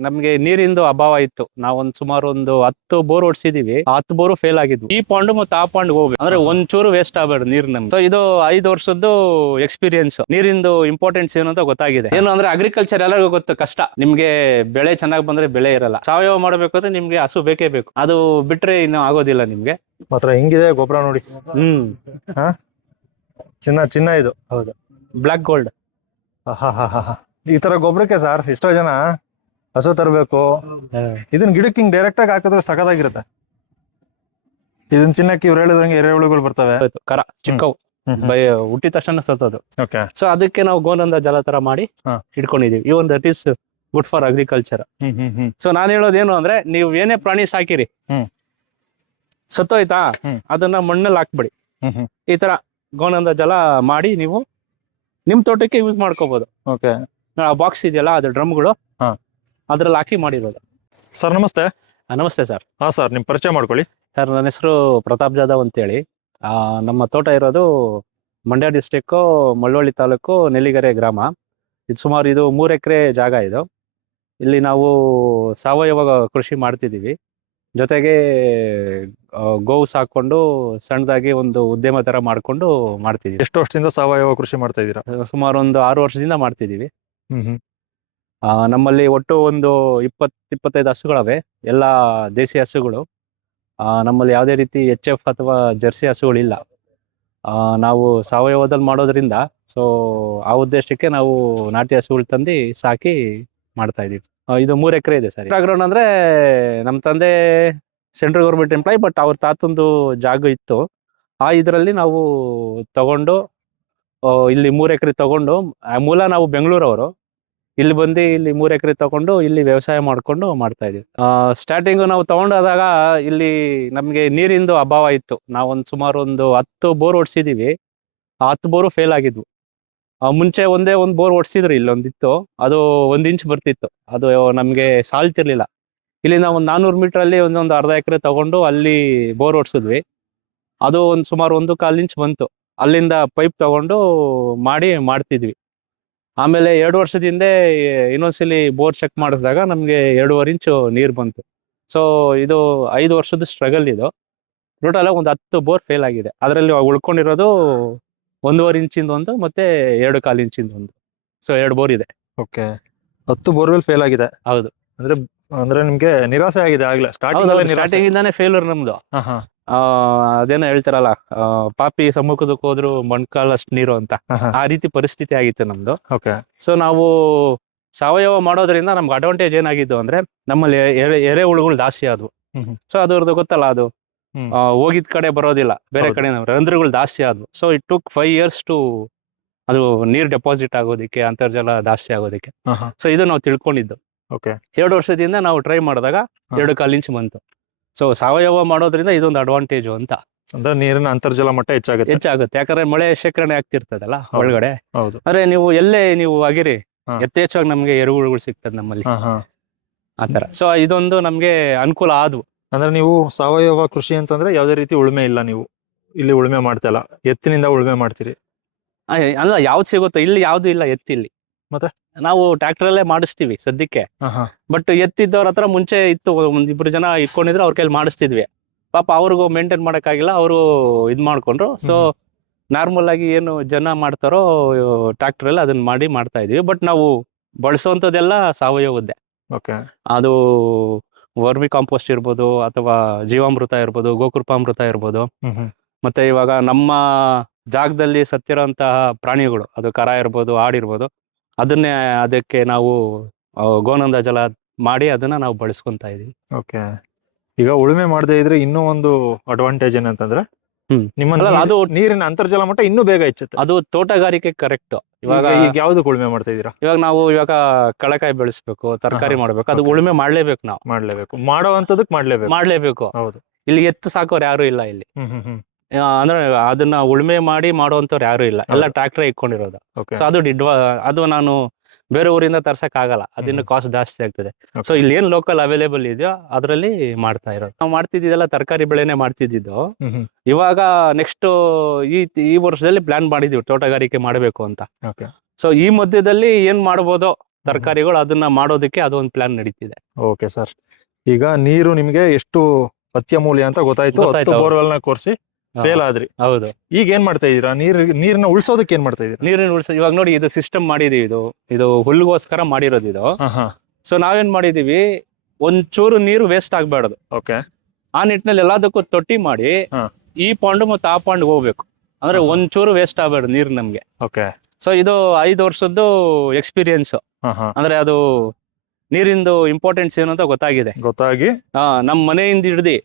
ನಮ್ಗೆ ನೀರಿಂದು ಅಭಾವ ಇತ್ತು. ನಾವೊಂದ್ ಸುಮಾರು ಒಂದು ಹತ್ತು ಬೋರ್ ಹೊಡ್ಸಿದೀವಿ ಆ ಹತ್ತು ಬೋರು ಫೇಲ್ ಆಗಿದ್ವಿ. ಈ ಪಾಂಡ್ ಮತ್ತೆ ಆ ಪಾಂಡ್ ಹೋಗ್ಬೇಕು. ಅಂದ್ರೆ ಒಂಚೂರು ವೇಸ್ಟ್ ಆಗ್ಬೇಡ ನೀರ್ ನಮ್ಗೆ ಸೊ ಇದು ಐದು ವರ್ಷದ್ದು ಎಕ್ಸ್ಪೀರಿಯನ್ಸ್ ನೀರಿಂದು ಇಂಪಾರ್ಟೆನ್ಸ್ ಏನು ಅಂತ ಗೊತ್ತಾಗಿದೆ. ಏನು ಅಂದ್ರೆ ಅಗ್ರಿಕಲ್ಚರ್ ಎಲ್ಲರಿಗೂ ಗೊತ್ತು. ಕಷ್ಟ. ನಿಮ್ಗೆ ಬೆಳೆ ಚೆನ್ನಾಗಿ ಬಂದ್ರೆ ಬೆಳೆ ಇರಲ್ಲ. ಸಾವಯವ ಮಾಡ್ಬೇಕಾದ್ರೆ ನಿಮ್ಗೆ ಹಸು ಬೇಕೇ ಬೇಕು. ಅದು ಬಿಟ್ರೆ ಇನ್ನು ಆಗೋದಿಲ್ಲ ನಿಮ್ಗೆ. ಮಾತ್ರ ಹೆಂಗಿದೆ ಗೊಬ್ಬರ ನೋಡಿ. ಹ್ಮ್. ಚಿನ್ನ ಚಿನ್ನ ಇದು. ಹೌದು. Black gold. ಈ ತರ ಗೊಬ್ಬರಕ್ಕೆ ಸರ್? ಎಷ್ಟೋ ಜನ ಹಸು ತರಬೇಕು. ಇದನ್ನ ಗಿಡಕ್ಕೆ ಹಿಂಗ್ ಡೈರೆಕ್ಟ್ ಆಗಿ ಹಾಕಿದ್ರೆ ಸಖತ್ತಾಗಿರುತ್ತೆ. ಇದನ್ನ ಚಿನ್ನಕ್ಕೆ ಇವ್ರು ಹೇಳಿದಂಗೆ ಎರೆಹುಳುಗಳು ಬರ್ತವೆ. ಕರ ಚಿಕ್ಕವು. ಬೈ ಹುಟ್ಟಿದ ತಕ್ಷಣ ಸತ್ತೋದು. ಓಕೆ. ಸೊ ಅದಕ್ಕೆ ನಾವು ಗೋನಂದ ಜಲ ತರ ಮಾಡಿ ಹಾ. ಇಟ್ಕೊಂಡಿದೀವಿ. ಈ ಒಂದು that is good for agriculture hmm hmm hmm. So ನಾನು ಹೇಳೋದೇನು ಅಂದ್ರೆ ನೀವು ಏನೇ ಪ್ರಾಣಿ ಸಾಕಿರಿ ಹ್ಮ್. ಸತ್ತೋಯ್ತಾ ಹ್ಮ್. ಅದನ್ನ ಮಣ್ಣಲ್ಲಿ ಹಾಕ್ಬಿಡಿ. ಹ್ಮ್ ಹ್ಮ್. ಈ ತರ ಗೋನಂದ ಜಲ ಮಾಡಿ ನೀವು ನಿಮ್ ತೋಟಕ್ಕೆ ಯೂಸ್ ಮಾಡ್ಕೋಬಹುದು ಓಕೆ. ಆ ಬಾಕ್ಸ್ ಇದೆಯಲ್ಲ ಅದು ಡ್ರಮ್ಗಳು ಹಾ. ಅದ್ರಲ್ಲಿ ಹಾಕಿ ಮಾಡಿರೋದು. ಸರ್ ನಮಸ್ತೆ. ನಮಸ್ತೆ ಸರ್. ಹಾ ಸರ್ ನಿಮ್ ಪರಿಚಯ ಮಾಡ್ಕೊಳ್ಳಿ. ಸರ್ ನನ್ನ ಹೆಸರು ಪ್ರತಾಪ್ ಜಾಧವ್ ಅಂತೇಳಿ. ಆ, ನಮ್ಮ ತೋಟ ಇರೋದು ಮಂಡ್ಯ ಡಿಸ್ಟಿಕ್ಕು ಮಳ್ಳೊಳ್ಳಿ ತಾಲೂಕು ನೆಲ್ಲಿಗೆರೆ ಗ್ರಾಮ. ಇದು ಸುಮಾರು ಇದು ಮೂರು ಎಕರೆ ಜಾಗ ಇದು. ಇಲ್ಲಿ ನಾವು ಸಾವಯವ ಕೃಷಿ ಮಾಡ್ತಿದ್ದೀವಿ. ಜೊತೆಗೆ ಆ, ಗೋವು ಸಾಕೊಂಡು ಸಣ್ಣದಾಗಿ ಒಂದು ಉದ್ಯಮ ಥರ ಮಾಡಿಕೊಂಡು ಮಾಡ್ತಿದ್ದೀವಿ. ಎಷ್ಟು ವರ್ಷದಿಂದ ಸಾವಯವ ಕೃಷಿ ಮಾಡ್ತಾ ಇದ್ದೀರಾ? ಸುಮಾರು ಒಂದು ಆರು ವರ್ಷದಿಂದ ಮಾಡ್ತಿದ್ದೀವಿ. ಹ್ಮ್ ಹ್ಮ್. ಆ, ನಮ್ಮಲ್ಲಿ ಒಟ್ಟು ಒಂದು ಇಪ್ಪತ್ ಇಪ್ಪತ್ತೈದು ಹಸುಗಳವೆ ಎಲ್ಲ ದೇಸಿ ಹಸುಗಳು. ಆ, ನಮ್ಮಲ್ಲಿ ಯಾವುದೇ ರೀತಿ ಎಚ್ ಎಫ್ ಅಥವಾ ಜರ್ಸಿ ಹಸುಗಳಿಲ್ಲ. ಆ, ನಾವು ಸಾವಯವದಲ್ಲಿ ಮಾಡೋದ್ರಿಂದ ಸೊ ಆ ಉದ್ದೇಶಕ್ಕೆ ನಾವು ನಾಟಿ ಹಸುಗಳು ತಂದು ಸಾಕಿ ಮಾಡ್ತಾ ಇದೀವಿ ಇದು ಮೂರು ಎಕರೆ ಇದೆ ಸರ್. ಬ್ಯಾಕ್ಗ್ರೌಂಡ್ ಅಂದ್ರೆ ನಮ್ಮ ತಂದೆ ಸೆಂಟ್ರಲ್ ಗೌರ್ಮೆಂಟ್ ಎಂಪ್ಲಾಯ್ ಬಟ್ ಅವ್ರ ತಾತಂದು ಜಾಗ ಇತ್ತು. ಆ ಇದರಲ್ಲಿ ನಾವು ತಗೊಂಡು ಇಲ್ಲಿ ಮೂರು ಎಕರೆ ತಗೊಂಡು ಮೂಲ ನಾವು ಬೆಂಗಳೂರವರು. ಇಲ್ಲಿ ಬಂದು ಇಲ್ಲಿ ಮೂರು ಎಕರೆ ತಗೊಂಡು ಇಲ್ಲಿ ವ್ಯವಸಾಯ ಮಾಡ್ಕೊಂಡು ಮಾಡ್ತಾ ಇದೀವಿ ಸ್ಟಾರ್ಟಿಂಗ್ ನಾವು ತಗೊಂಡಾದಾಗ ಇಲ್ಲಿ ನಮಗೆ ನೀರಿಂದು ಅಭಾವ ಇತ್ತು. ನಾವೊಂದು ಸುಮಾರು ಒಂದು ಹತ್ತು ಬೋರ್ ಓಡಿಸಿದೀವಿ. ಆ ಹತ್ತು ಬೋರು ಫೇಲ್ ಆಗಿದ್ವು. ಮುಂಚೆ ಒಂದೇ ಒಂದು ಬೋರ್ ಹೊಡ್ಸಿದ್ರು ಇಲ್ಲೊಂದಿತ್ತು. ಅದು ಒಂದ್ ಇಂಚ್ ಬರ್ತಿತ್ತು. ಅದು ನಮಗೆ ಸಾಲ್ತಿರ್ಲಿಲ್ಲ. ಇಲ್ಲಿಂದ ಒಂದು ನಾನ್ನೂರು ಮೀಟರ್ ಅಲ್ಲಿ ಒಂದೊಂದು ಅರ್ಧ ಎಕರೆ ತಗೊಂಡು ಅಲ್ಲಿ ಬೋರ್ ಓಡಿಸಿದ್ವಿ. ಅದು ಒಂದು ಸುಮಾರು ಒಂದು ಕಾಲು ಇಂಚ್ ಬಂತು. ಅಲ್ಲಿಂದ ಪೈಪ್ ತಗೊಂಡು ಮಾಡಿ ಮಾಡ್ತಿದ್ವಿ. ಆಮೇಲೆ ಎರಡು ವರ್ಷದ ಹಿಂದೆ ಇನ್ನೊಂದ್ಸಲಿ ಬೋರ್ ಚೆಕ್ ಮಾಡಿಸಿದಾಗ ನಮಗೆ ಎರಡೂವರೆ ಇಂಚು ನೀರು ಬಂತು. ಸೊ ಇದು ಐದು ವರ್ಷದ ಸ್ಟ್ರಗಲ್ ಇದು. ಟೋಟಲ್ ಒಂದು ಹತ್ತು ಬೋರ್ ಫೇಲ್ ಆಗಿದೆ. ಅದರಲ್ಲಿ ಉಳ್ಕೊಂಡಿರೋದು ಒಂದೂವರೆ ಇಂಚಿಂದ ಒಂದು ಮತ್ತೆ ಎರಡು ಕಾಲು ಇಂಚಿಂದ ಒಂದು. ಸೊ ಎರಡು ಬೋರ್ ಇದೆ. ಓಕೆ ಹತ್ತು ಬೋರ್ವೆಲ್ ಫೇಲ್ ಆಗಿದೆ. ಹೌದು. ಅಂದ್ರೆ ಅಂದ್ರೆ ನಿಮ್ಗೆ ನಿರಾಸೆ ಆಗಿದೆ ಆಗ್ಲೇ. ಸ್ಟಾರ್ಟಿಂಗ್ ಸ್ಟಾರ್ಟಿಂಗ್ ಇಂದಾನೆ ಫೇಲ್ಯೂರ್ ನಮ್ದು. ಅದೇನೋ ಹೇಳ್ತಾರಲ್ಲ ಪಾಪಿ ಸಮ್ಮುಖದಕ್ಕೆ ಹೋದ್ರು ಮೊಣ್ಕಾಲಷ್ಟು ನೀರು ಅಂತ. ಆ ರೀತಿ ಪರಿಸ್ಥಿತಿ ಆಗಿತ್ತು ನಮ್ದು. ಓಕೆ. ಸೊ ನಾವು ಸಾವಯವ ಮಾಡೋದ್ರಿಂದ ನಮ್ಗೆ ಅಡ್ವಾಂಟೇಜ್ ಏನಾಗಿದ್ದು ಅಂದ್ರೆ ನಮ್ಮಲ್ಲಿ ಎರೆ ಎರೆಹುಳುಗಳು ಜಾಸ್ತಿ ಆದ್ವು. ಸೊ ಅದ್ರದ್ದು ಗೊತ್ತಲ್ಲ ಅದು. ಹೋಗಿದ ಕಡೆ ಬರೋದಿಲ್ಲ. ಬೇರೆ. ಕಡೆ ರಂಧ್ರಗಳು ಜಾಸ್ತಿ ಆದ್ವು. So it took five years to ಅದು ನೀರ್ ಡೆಪಾಸಿಟ್ ಆಗೋದಿಕ್ಕೆ ಅಂತರ್ಜಲ ಜಾಸ್ತಿ ಆಗೋದಿಕ್ಕೆ. ಸೊ ಇದು ನಾವು ತಿಳ್ಕೊಂಡಿದ್ದು. ಎರಡು ವರ್ಷದಿಂದ ನಾವು ಟ್ರೈ ಮಾಡಿದಾಗ. ಎರಡು ಕಾಲು ಇಂಚ್ ಬಂತು. ಸೊ ಸಾವಯವ ಮಾಡೋದ್ರಿಂದ ಇದೊಂದು ಅಡ್ವಾಂಟೇಜ್ ಅಂತ. ಅಂದ್ರೆ ನೀರಿನ ಅಂತರ್ಜಲ ಮಟ್ಟ ಹೆಚ್ಚಾಗುತ್ತೆ. ಹೆಚ್ಚಾಗುತ್ತೆ. ಯಾಕಂದ್ರೆ ಮಳೆ ಶೇಖರಣೆ ಆಗ್ತಿರ್ತದಲ್ಲ. ಒಳಗಡೆ. ಹೌದು. ಅಂದ್ರೆ ನೀವು ಎಲ್ಲೇ ನೀವು ಆಗಿರಿ. ಯಥೇಚ್ಛವಾಗಿ ನಮ್ಗೆ ಎರುಗುಳುಗಳು ಸಿಗ್ತದೆ ನಮ್ಮಲ್ಲಿ. ಆತರ ಸೊ ಇದೊಂದು ನಮ್ಗೆ ಅನುಕೂಲ ಆದ್ವು. ಅಂದ್ರೆ ನೀವು ಸಾವಯವ ಕೃಷಿ ಅಂತಂದ್ರೆ ಯಾವ್ದೇ ರೀತಿ ಉಳುಮೆ ಇಲ್ಲ ನೀವು. ಇಲ್ಲಿ ಉಳುಮೆ ಮಾಡ್ತಲ್ಲ ಎತ್ತಿನಿಂದ ಉಳುಮೆ ಮಾಡ್ತೀರಿ. ಅಲ್ಲ ಯಾವ್ದು ಸಿಗುತ್ತೋ ಇಲ್ಲಿ ಯಾವ್ದು ಇಲ್ಲ ಎತ್ತಿಲ್ಲಿ. ಮತ್ತೆ? ನಾವು ಟ್ರ್ಯಾಕ್ಟರಲ್ಲೇ ಅಲ್ಲೇ ಮಾಡಿಸ್ತೀವಿ ಸದ್ಯಕ್ಕೆ. ಬಟ್ ಎತ್ತಿದ್ದವ್ರ ಹತ್ರ ಮುಂಚೆ ಇತ್ತು ಒಂದ್ ಇಬ್ರು ಜನ ಇಟ್ಕೊಂಡಿದ್ರೆ ಅವ್ರ ಕೈಲಿ ಮಾಡಿಸ್ತಿದ್ವಿ. ಪಾಪ ಅವ್ರಿಗೂ ಮೇಂಟೈನ್ ಮಾಡಕ್ಕಾಗಿಲ್ಲ ಅವರು ಇದ್ ಮಾಡ್ಕೊಂಡ್ರು. ಸೊ. ನಾರ್ಮಲ್ ಆಗಿ ಏನು ಜನ ಮಾಡ್ತಾರೋ ಟ್ರ್ಯಾಕ್ಟ್ರಲ್ಲಿ ಅದನ್ನ ಮಾಡಿ ಮಾಡ್ತಾ ಇದೀವಿ. ಬಟ್ ನಾವು ಬಳಸುವಂಥದ್ದೆಲ್ಲ ಸಾವಯವದ್ದೇ ಓಕೆ ಅದು ವರ್ಮಿ ಕಾಂಪೋಸ್ಟ್ ಇರ್ಬೋದು ಅಥವಾ ಜೀವಾಮೃತ ಇರ್ಬೋದು ಗೋಕೃಪಾಮೃತ ಇರ್ಬೋದು. ಮತ್ತೆ ಇವಾಗ ನಮ್ಮ ಜಾಗದಲ್ಲಿ ಸತ್ತಿರೋಂತಹ ಪ್ರಾಣಿಗಳು ಅದು ಕರ ಇರ್ಬೋದು ಆಡಿರ್ಬೋದು ಅದನ್ನೇ ಅದಕ್ಕೆ ನಾವು ಗೋನಂದ ಜಲ ಮಾಡಿ ಅದನ್ನ ನಾವು ಬಳಸ್ಕೊಂತ ಇದೀವಿ. ಓಕೆ. ಈಗ ಉಳುಮೆ ಮಾಡದೇ ಇದ್ರೆ ಇನ್ನೂ ಒಂದು ಅಡ್ವಾಂಟೇಜ್ ಏನಂತಂದ್ರೆ ಹ್ಮ್. ನಿಮ್ಮ ಅದು- ನೀರಿನ ಅಂತರ್ಜಲ ಮಟ್ಟ ಇನ್ನೂ ಬೇಗ ಹೆಚ್ಚುತ್ತೆ. ಅದು ತೋಟಗಾರಿಕೆ ಕರೆಕ್ಟ್ ಇವಾಗ ಈಗ ಯಾವ್ದು ಉಳುಮೆ ಮಾಡ್ತಾ ಇದೀರಾ ಇವಾಗ ನಾವು ಇವಾಗ ಕಳೆಕಾಯಿ ಬೆಳೆಸ್ಬೇಕು ತರಕಾರಿ ಮಾಡ್ಬೇಕು. ಅದು ಉಳುಮೆ ಮಾಡ್ಲೇಬೇಕು ನಾವು. ಮಾಡ್ಲೇಬೇಕು. ಮಾಡೋ ಅಂತದಕ್ ಮಾಡ್ಲೇಬೇಕು. ಮಾಡ್ಲೇಬೇಕು. ಹೌದು. ಇಲ್ಲಿ ಎತ್ತು ಸಾಕೋರು ಯಾರು ಇಲ್ಲ ಇಲ್ಲಿ. ಅಂದ್ರೆ ಅದನ್ನ ಉಳುಮೆ ಮಾಡಿ ಮಾಡುವಂತವ್ರು ಯಾರು ಇಲ್ಲ. ಎಲ್ಲ ಟ್ರಾಕ್ಟರ್ ಇಟ್ಕೊಂಡಿರೋದು. ಸೊ ಅದು ಡಿಡ್ವಾ ಅದು ನಾನು ಬೇರೆ ಊರಿಂದ ತರ್ಸಕ್ ಆಗಲ್ಲ. ಅದನ್ನ ಕಾಸ್ಟ್ ಜಾಸ್ತಿ ಆಗ್ತದೆ. ಸೊ ಇಲ್ಲಿ ಏನ್ ಲೋಕಲ್ ಅವೈಲೇಬಲ್ ಇದೆಯೋ ಅದರಲ್ಲಿ ಮಾಡ್ತಾ ಇರೋದು. ನಾವು ಮಾಡ್ತಿದ್ದಿದ್ದೆಲ್ಲ ತರಕಾರಿ ಬೆಳೆನೆ ಮಾಡ್ತಿದ್ದಿದ್ದು. ಇವಾಗ ನೆಕ್ಸ್ಟ್ ಈ ಈ ವರ್ಷದಲ್ಲಿ ಪ್ಲಾನ್ ಮಾಡಿದೀವಿ ತೋಟಗಾರಿಕೆ ಮಾಡಬೇಕು ಅಂತ. ಸೊ ಈ ಮಧ್ಯದಲ್ಲಿ ಏನ್ ಮಾಡ್ಬೋದು ತರಕಾರಿಗಳು ಅದನ್ನ ಮಾಡೋದಕ್ಕೆ ಅದೊಂದು ಪ್ಲಾನ್ ನಡೀತಿದೆ. ಓಕೆ ಸರ್ ಈಗ ನೀರು ನಿಮ್ಗೆ ಎಷ್ಟು ಅತ್ಯಮೂಲ್ಯ ಅಂತ ಗೊತ್ತಾಯ್ತು. ಬೋರ್ವೆಲ್ನ ಕೋರ್ಸಿ. ಫೇಲ್ ಆದ್ರಿ. ಹೌದು. ಈಗ ಏನ್ ಮಾಡ್ತಾ ಇದೀರಾ ನೀರ್ ನೀರ್ನ ಉಳ್ಸೋದಕ್ಕೆ ಏನ್ ಮಾಡ್ತಾ ಇದೀರಾ ನೀರಿನ ಉಳಿಸ ಇವಾಗ ನೋಡಿ ಇದು ಸಿಸ್ಟಮ್ ಮಾಡಿದೀವಿ ಇದು. ಇದು ಹುಲ್ಲುಗೋಸ್ಕರ ಮಾಡಿರೋದು ಇದು. ಸೊ ನಾವೇನ್ ಮಾಡಿದೀವಿ ಒಂಚೂರು ನೀರು ವೇಸ್ಟ್ ಆಗ್ಬಾರ್ದು. ಓಕೆ ಆ ನಿಟ್ಟಿನಲ್ಲಿ ಎಲ್ಲದಕ್ಕೂ ತೊಟ್ಟಿ ಮಾಡಿ ಈ ಪಾಂಡು ಮತ್ತೆ ಆ ಪಾಂಡ್ ಹೋಗ್ಬೇಕು. ಅಂದ್ರೆ. ಒಂಚೂರು ವೇಸ್ಟ್ ಆಗ್ಬಾರ್ದು ನೀರು ನಮ್ಗೆ. ಓಕೆ ಸೊ ಇದು ಐದು ವರ್ಷದ್ದು ಎಕ್ಸ್ಪೀರಿಯನ್ಸ್ ಅಂದ್ರೆ ಅದು ನೀರಿಂದು ಇಂಪಾರ್ಟೆನ್ಸ್ ಏನು ಅಂತ ಗೊತ್ತಾಗಿದೆ. ಗೊತ್ತಾಗಿ. ಹಾ ನಮ್ ಮನೆಯಿಂದ ಹಿಡ್ದಿ